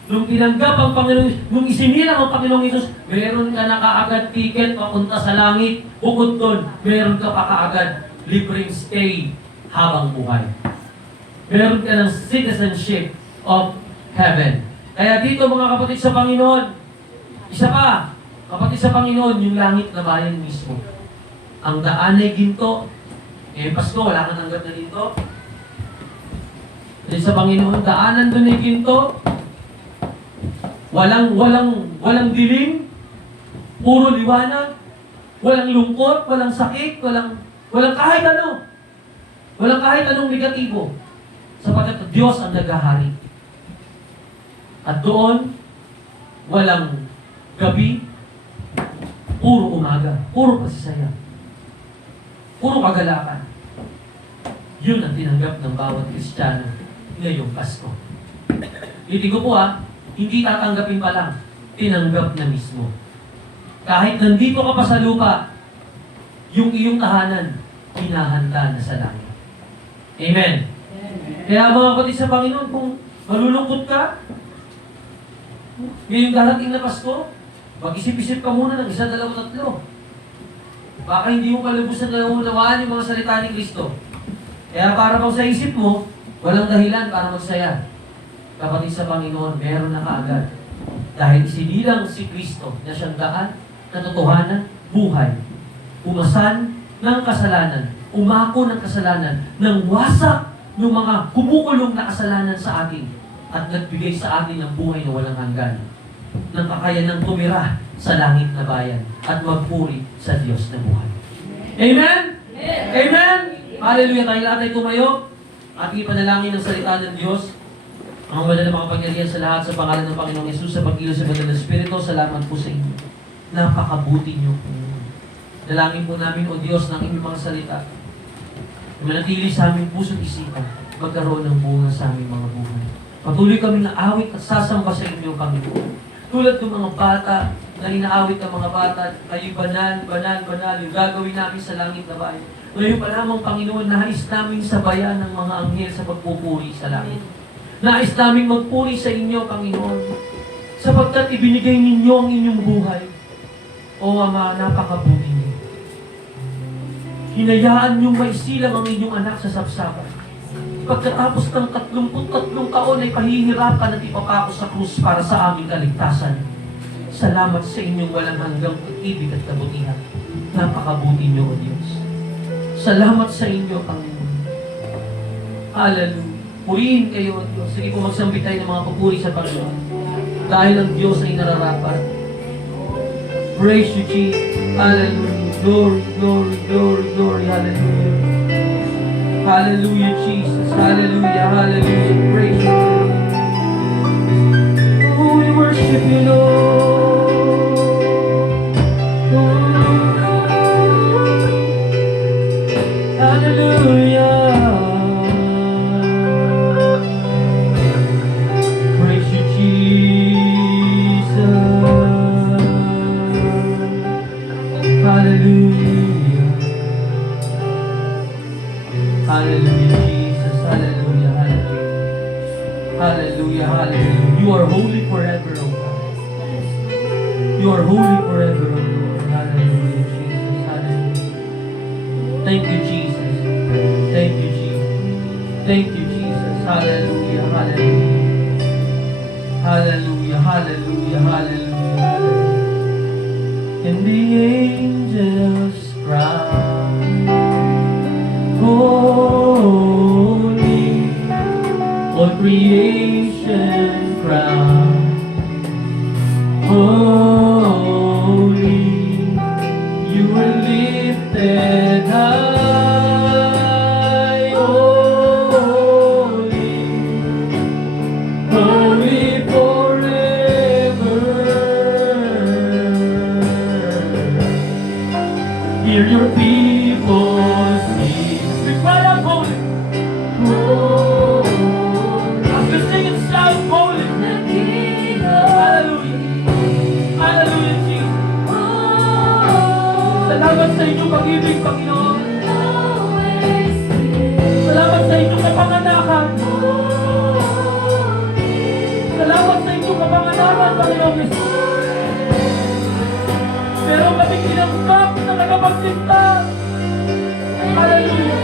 Nung tinanggap ang Panginoon, nung isinilang ang Panginoong Isus, meron ka na kaagad ticket papunta sa langit. Bukod doon, meron ka pa kaagad libreng stay habang buhay. Meron ka ng citizenship of heaven. Kaya dito mga kapatid sa Panginoon, isa pa, kapatid sa Panginoon, yung langit na bayan mismo. Ang daan ay ginto. Pasko, wala kang tanggap na ginto. Dito sa Panginoon, daanan doon ay ginto. Walang dilim. Puro liwanag. Walang lungkot, walang sakit, walang kahit ano. Walang kahit anong negatibo. Sapagkat Diyos ang naghahari. At doon, walang gabi, puro umaga, puro pasisaya. Puro kagalakan. Yun ang tinanggap ng bawat Kristiyano ngayong Pasko. Hindi ko po hindi tatanggapin pa lang, tinanggap na mismo. Kahit nandito ka pa sa lupa, yung iyong tahanan, hinahanda na sa langit. Amen. Kaya mga kapatid sa Panginoon, kung malulungkot ka, ngayong darating na Pasko, mag-isip-isip ka muna ng 1, 2, 3. Baka hindi mo kalubusan na unawaan yung mga salita ni Kristo. Kaya para bang sa isip mo, walang dahilan para magsaya. Kapatid sa Panginoon, meron na kaagad. Dahil isinilang si Kristo na siyang daan, katotohanan, buhay. Umasan ng kasalanan, umako ng kasalanan, nang wasak ng mga kumukulong na kasalanan sa atin at nagbigay sa atin ng buhay na walang hanggan. Ng kakayanang tumira sa langit na bayan at magpuri sa Diyos na buhay. Amen? Amen! Amen! Hallelujah! Tayo lahat ay tumayo at ipanalangin ng salita ng Diyos. Ang wala na makapangyarihan sa lahat sa pangalan ng Panginoong Yesus sa pag-ilos sa banal na Espiritu. Salamat po sa inyo. Napakabuti niyo po. Dalangin po namin, O Diyos, ng inyong mga salita. Manatili sa aming puso't isipan, magkaroon ng bunga sa aming mga buhay. Patuloy kami na awit at sasamba sa inyo, Panginoon. Tulad ng mga bata na inaawit ng mga bata, kayo banal, banal, banal, yung gagawin namin sa langit na bayan. Ngayon pa lamang, Panginoon, nais namin sabayan ng mga anghel sa pagpupuri sa langit. Nais namin magpuri sa inyo, Panginoon, sapagkat ibinigay ninyo ang inyong buhay. O Ama, napakabuti niyo. Hinayaan niyong maisilang ang inyong anak sa sapsapan. Pagkatapos ng 33 taon ay pahihirapan at ipapako sa krus para sa aming kaligtasan. Salamat sa inyong walang hanggang pag-ibig at kabutihan. Napakabuti niyo, O Diyos. Salamat sa inyo, Panginoon. Hallelujah. Purihin kayo, O Diyos. Sige po, magsambit tayo ng mga papuri sa Panginoon. Dahil ang Diyos ay nararapat. Praise you, Jesus. Hallelujah. Glory, glory, glory, glory. Hallelujah. Hallelujah, Jesus. Hallelujah, hallelujah. Praise you. Oh, we worship you, Lord. Hallelujah. Praise you, Jesus. Hallelujah. Hallelujah, Jesus. Hallelujah, hallelujah. Hallelujah, hallelujah. You are holy forever, O God. You are holy forever, O Lord. Hallelujah, Jesus. Hallelujah. Thank you, Jesus. Thank you, Jesus. Thank you, Jesus. Hallelujah, hallelujah. Hallelujah, hallelujah, hallelujah. And the angels cry, holy, all creation cry, holy, you are lifted high, holy, holy forever. Hear your people sing. We cry out holy. Oh, as we sing and shout holy. Hallelujah. Hallelujah, Jesus. Salamat sa inyong pag-ibig, Panginoon. Salamat sa inyong kapanganakan. Salamat sa inyong kapanganakan, Panginoon Jesus. Meron kaming tinanggap na nakapagsinta. Hallelujah.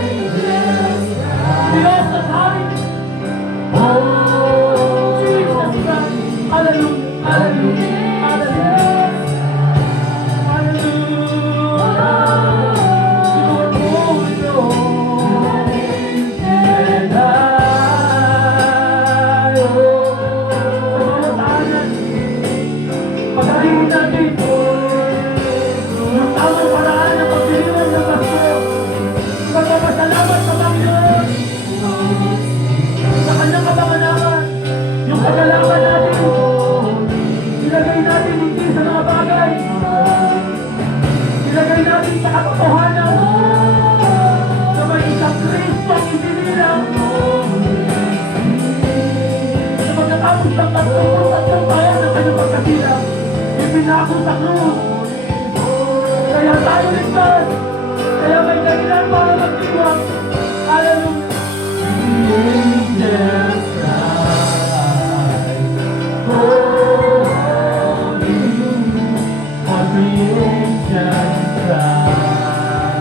Diyos at hari. Jesus Christ. Hallelujah. Hallelujah. Hallelujah. Hallelujah. You are holy, Lord. And I, sa mga tahanan, pagkatingin natin yung tamang paraan ng pagdiriwang ng Pasko. Magpapasalamat sa Panginoon sa kanyang kapanganakan, yung kagalakan natin. Ilagay natin hindi sa mga bagay. Ilagay natin sa katotohanan. pinako sa krus. Kaya tayo ligtas. Kaya may dahilan para magtiwag. Hallelujah. Angels cry, holy, all creation cry,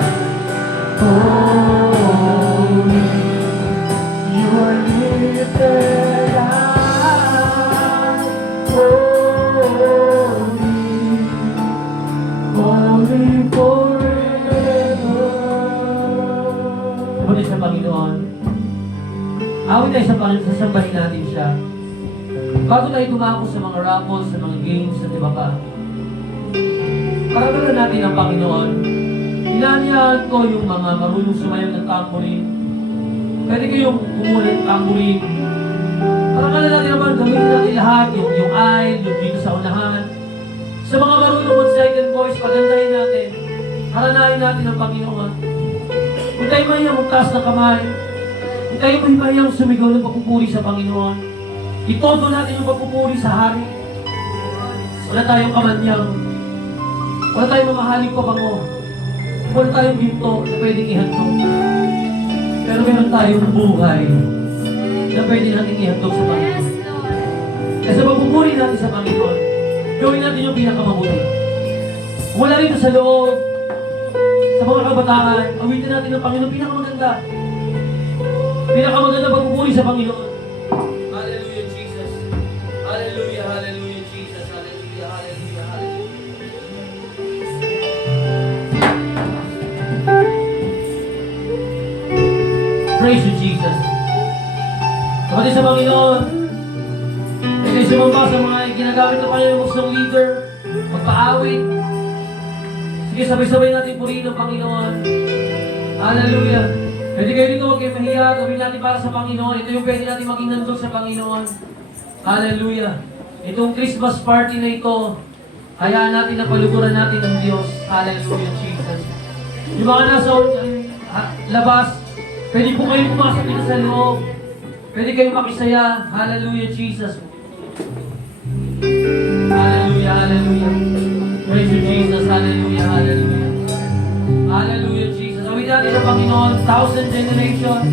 holy, you are lifted high, holy forever. Muli sa Panginoon. Awit tayo sa Panginoon, sasambahin natin siya. Bago tayo tumako sa mga raffles, sa mga games, at iba pa, paramdaman natin ang Panginoon. Inanihan ko yung mga marunong sumayaw ng tambourine. Pwede kayong kumuha ng tambourine. Paramdaman natin naman, gamitin natin lahat, yung aisle, yung dito sa unahan. Sa mga marunong mag second voice, pagandahin natin. Haranahin natin ang Panginoon. Kung tayo mahiyang magtaas ng kamay, kung tayo mahiyang sumigaw ng pagpupuri sa Panginoon, itodo natin yung pagpupuri sa Hari. Wala tayong kamanyang. Wala tayong mamahaling pabango. Wala tayong ginto na pwedeng ihandog. Pero meron tayong buhay na pwede natin ihandog sa Panginoon. Kaya sa pagpupuri natin sa Panginoon, gawin natin yung pinakamabuti. Wala rito sa loob, sa mga kabataan, awitin natin ng Panginoon pinakamaganda. Pinakamaganda pagpupuri sa Panginoon. Hallelujah, Jesus. Hallelujah, hallelujah, Jesus. Hallelujah, hallelujah, hallelujah. Praise you, Jesus. Kapatid sa Panginoon, ito yung sumamba sa mga ginagamit ng Panginoon ng leader, magpaawit. Sige, sabay-sabay natin purihin ang Panginoon. Hallelujah. Pwede kayo dito, huwag kayo mahiya. Gawin natin para sa Panginoon. Ito yung pwede natin maging nandun sa Panginoon. Hallelujah. Itong Christmas party na ito, hayaan natin na paluguran natin ang Diyos. Hallelujah, Jesus. Yung mga nasa labas, pwede po kayo pumasok dito sa loob. Pwede kayo makisaya. Hallelujah, Jesus. Hallelujah, hallelujah. Praise you, Jesus. Hallelujah, hallelujah. Hallelujah, Jesus. Awit natin ang Panginoon, 1,000 generation.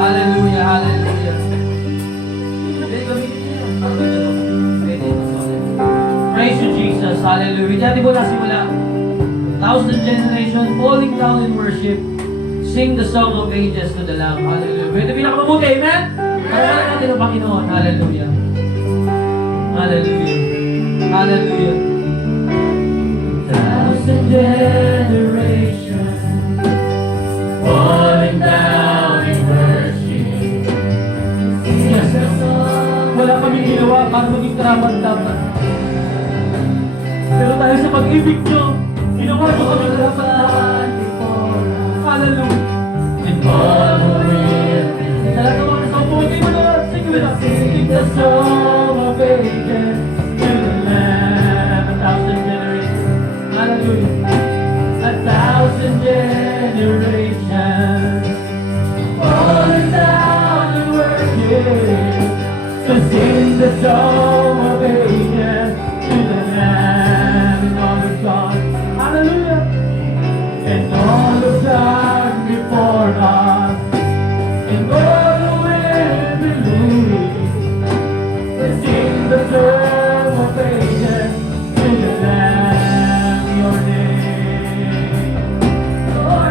Hallelujah, hallelujah. Pwede gamitin niyo. Pwede. Praise you, Jesus. Hallelujah. Dati po nasimula. 1,000 generation, falling down in worship. Sing the song of ages to the Lamb. Hallelujah. Pwede pinakamabuti. Amen? Hallelujah natin ang Panginoon. Hallelujah. Hallelujah. Hallelujah. 1,000 generations falling down in worship. Yes, wala kaming ginawa para maging karapat dapat. Pero dahil sa pag-ibig nyo, ginawa nyo kami karapat dapat. Hallelujah. And all who will sa lahat ng mga nasa upo, kayo mo na, sing with us. Sing the song of ages to the Lamb. 1,000 generations. Hallelujah. 1,000 generations falling down in worship to sing the song of ages to the Lamb and all of God. Hallelujah. And all of God before us. And all who will believe. Sing the song of ages to the Lamb. Your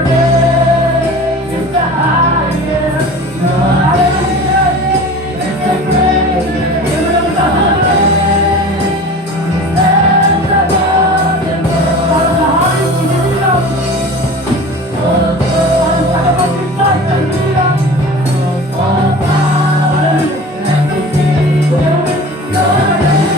name is the highest. Your name is the greatest. Stands above the world. Para sa hangin sinilang. Para sa kapagpintay ng bilang. All power and the sea. Your name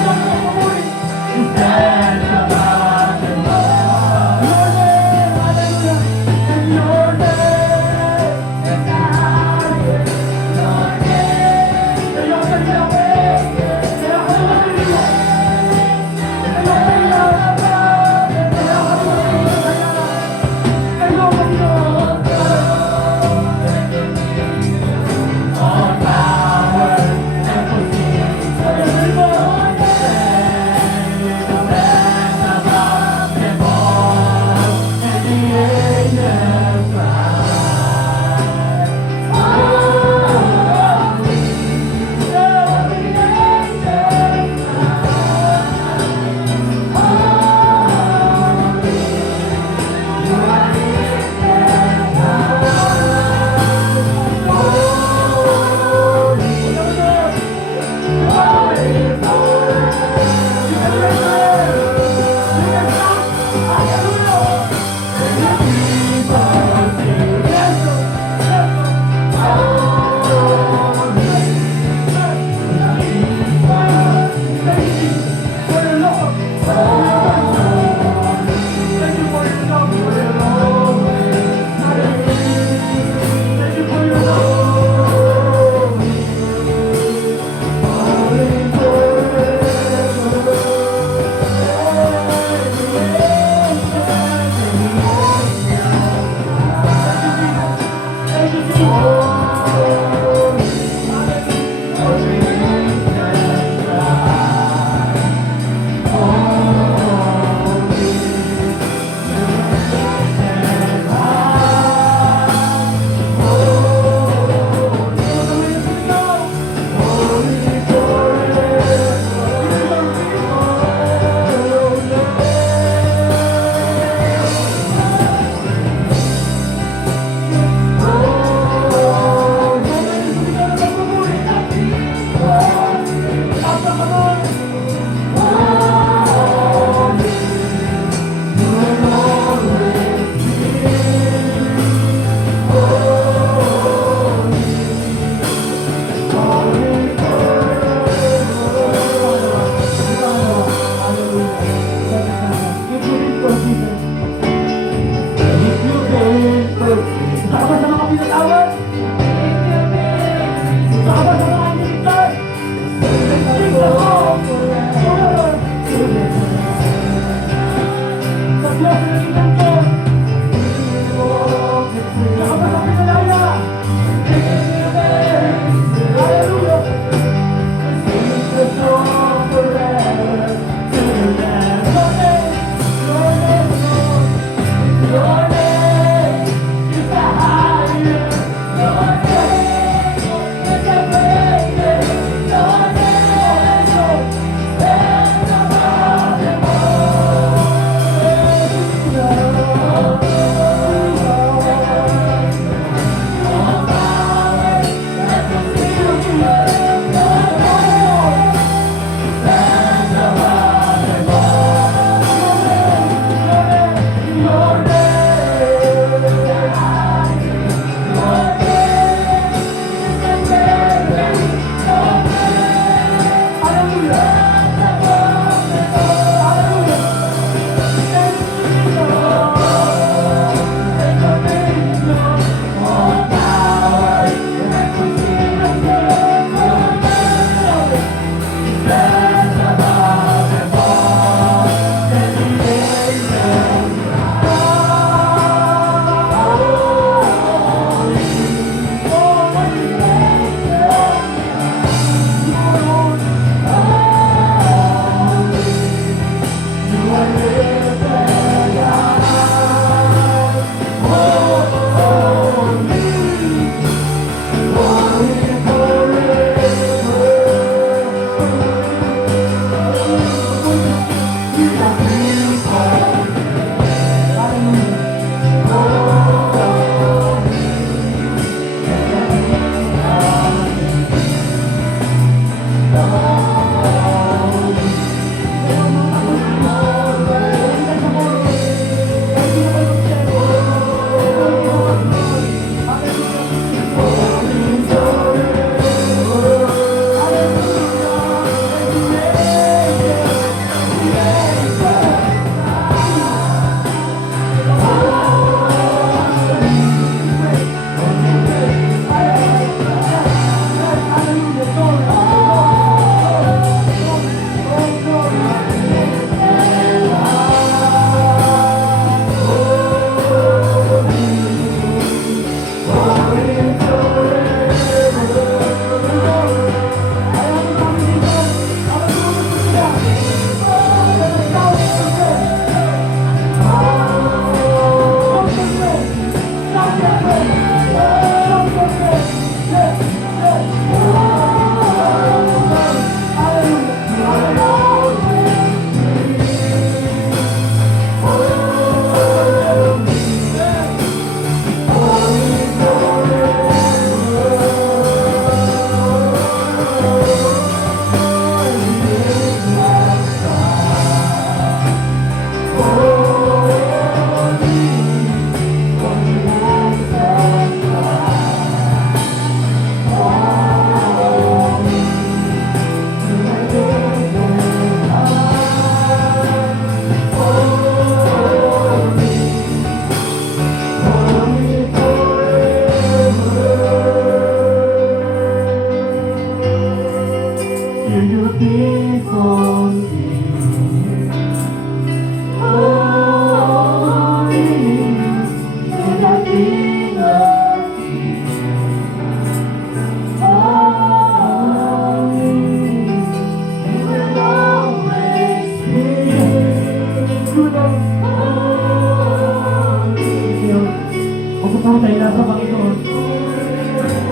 Magpupuro tayo na sa Panginoon.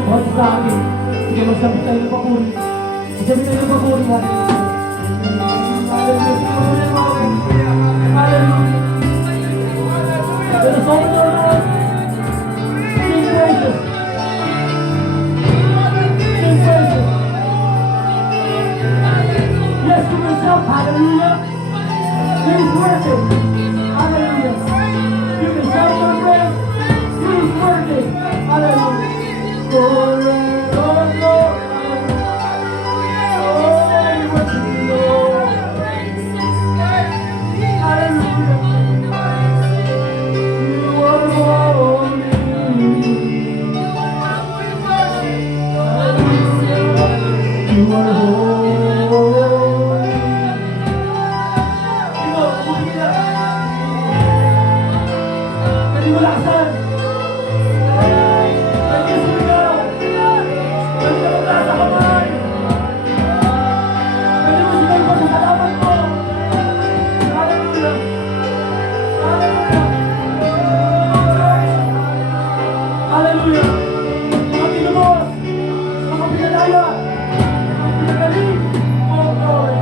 Huwag sa akin. Sige, magsabit tayo ng papuri. Magsabit tayo ng papuri. Hallelujah. Let us open our mouth. Sing praises. Sing praises. Yes, to yourself. Hallelujah. He's worthy. Hallelujah. You can shout your praise. He's worthy. Hallelujah. Glory, Lord, Lord. Oh, you worthy, Lord. Hallelujah. You are holy. Hallelujah. You are holy. Malakasan! Pwede sumigaw! Pwede ka magtaas sa kamay! Pwede mo sumigaw pa sa salamat mo! Hallelujah! Hallelujah! Hallelujah! Mga tinubos! Mga pinalaya! Mga pinagaling! Oh Lord!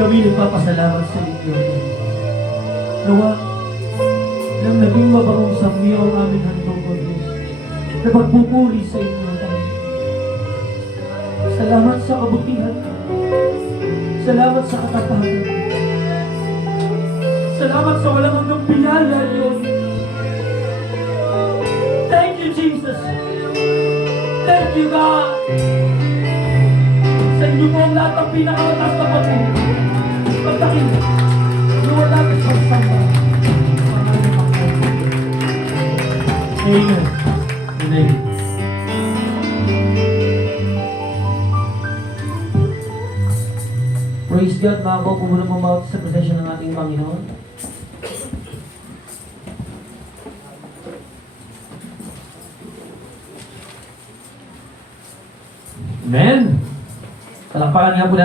Kami nagpapasalamat sa inyo. Nawa, nang naging mabangong sa iyo ang aming handog o Diyos, na pagpupuri sa inyo tayo. Salamat sa kabutihan. Salamat sa katapangan. Salamat sa walang hanggang biyaya niyo. Thank you, Jesus. Thank you, God. Sa inyo po ang lahat ng pinakamataas na papuri. Pagdakin, luwa natin sa samba. Amen. Amen. Praise God, mga po, pumunang mamawat sa presensya ng ating Panginoon. Amen. Palakpakan nga po natin.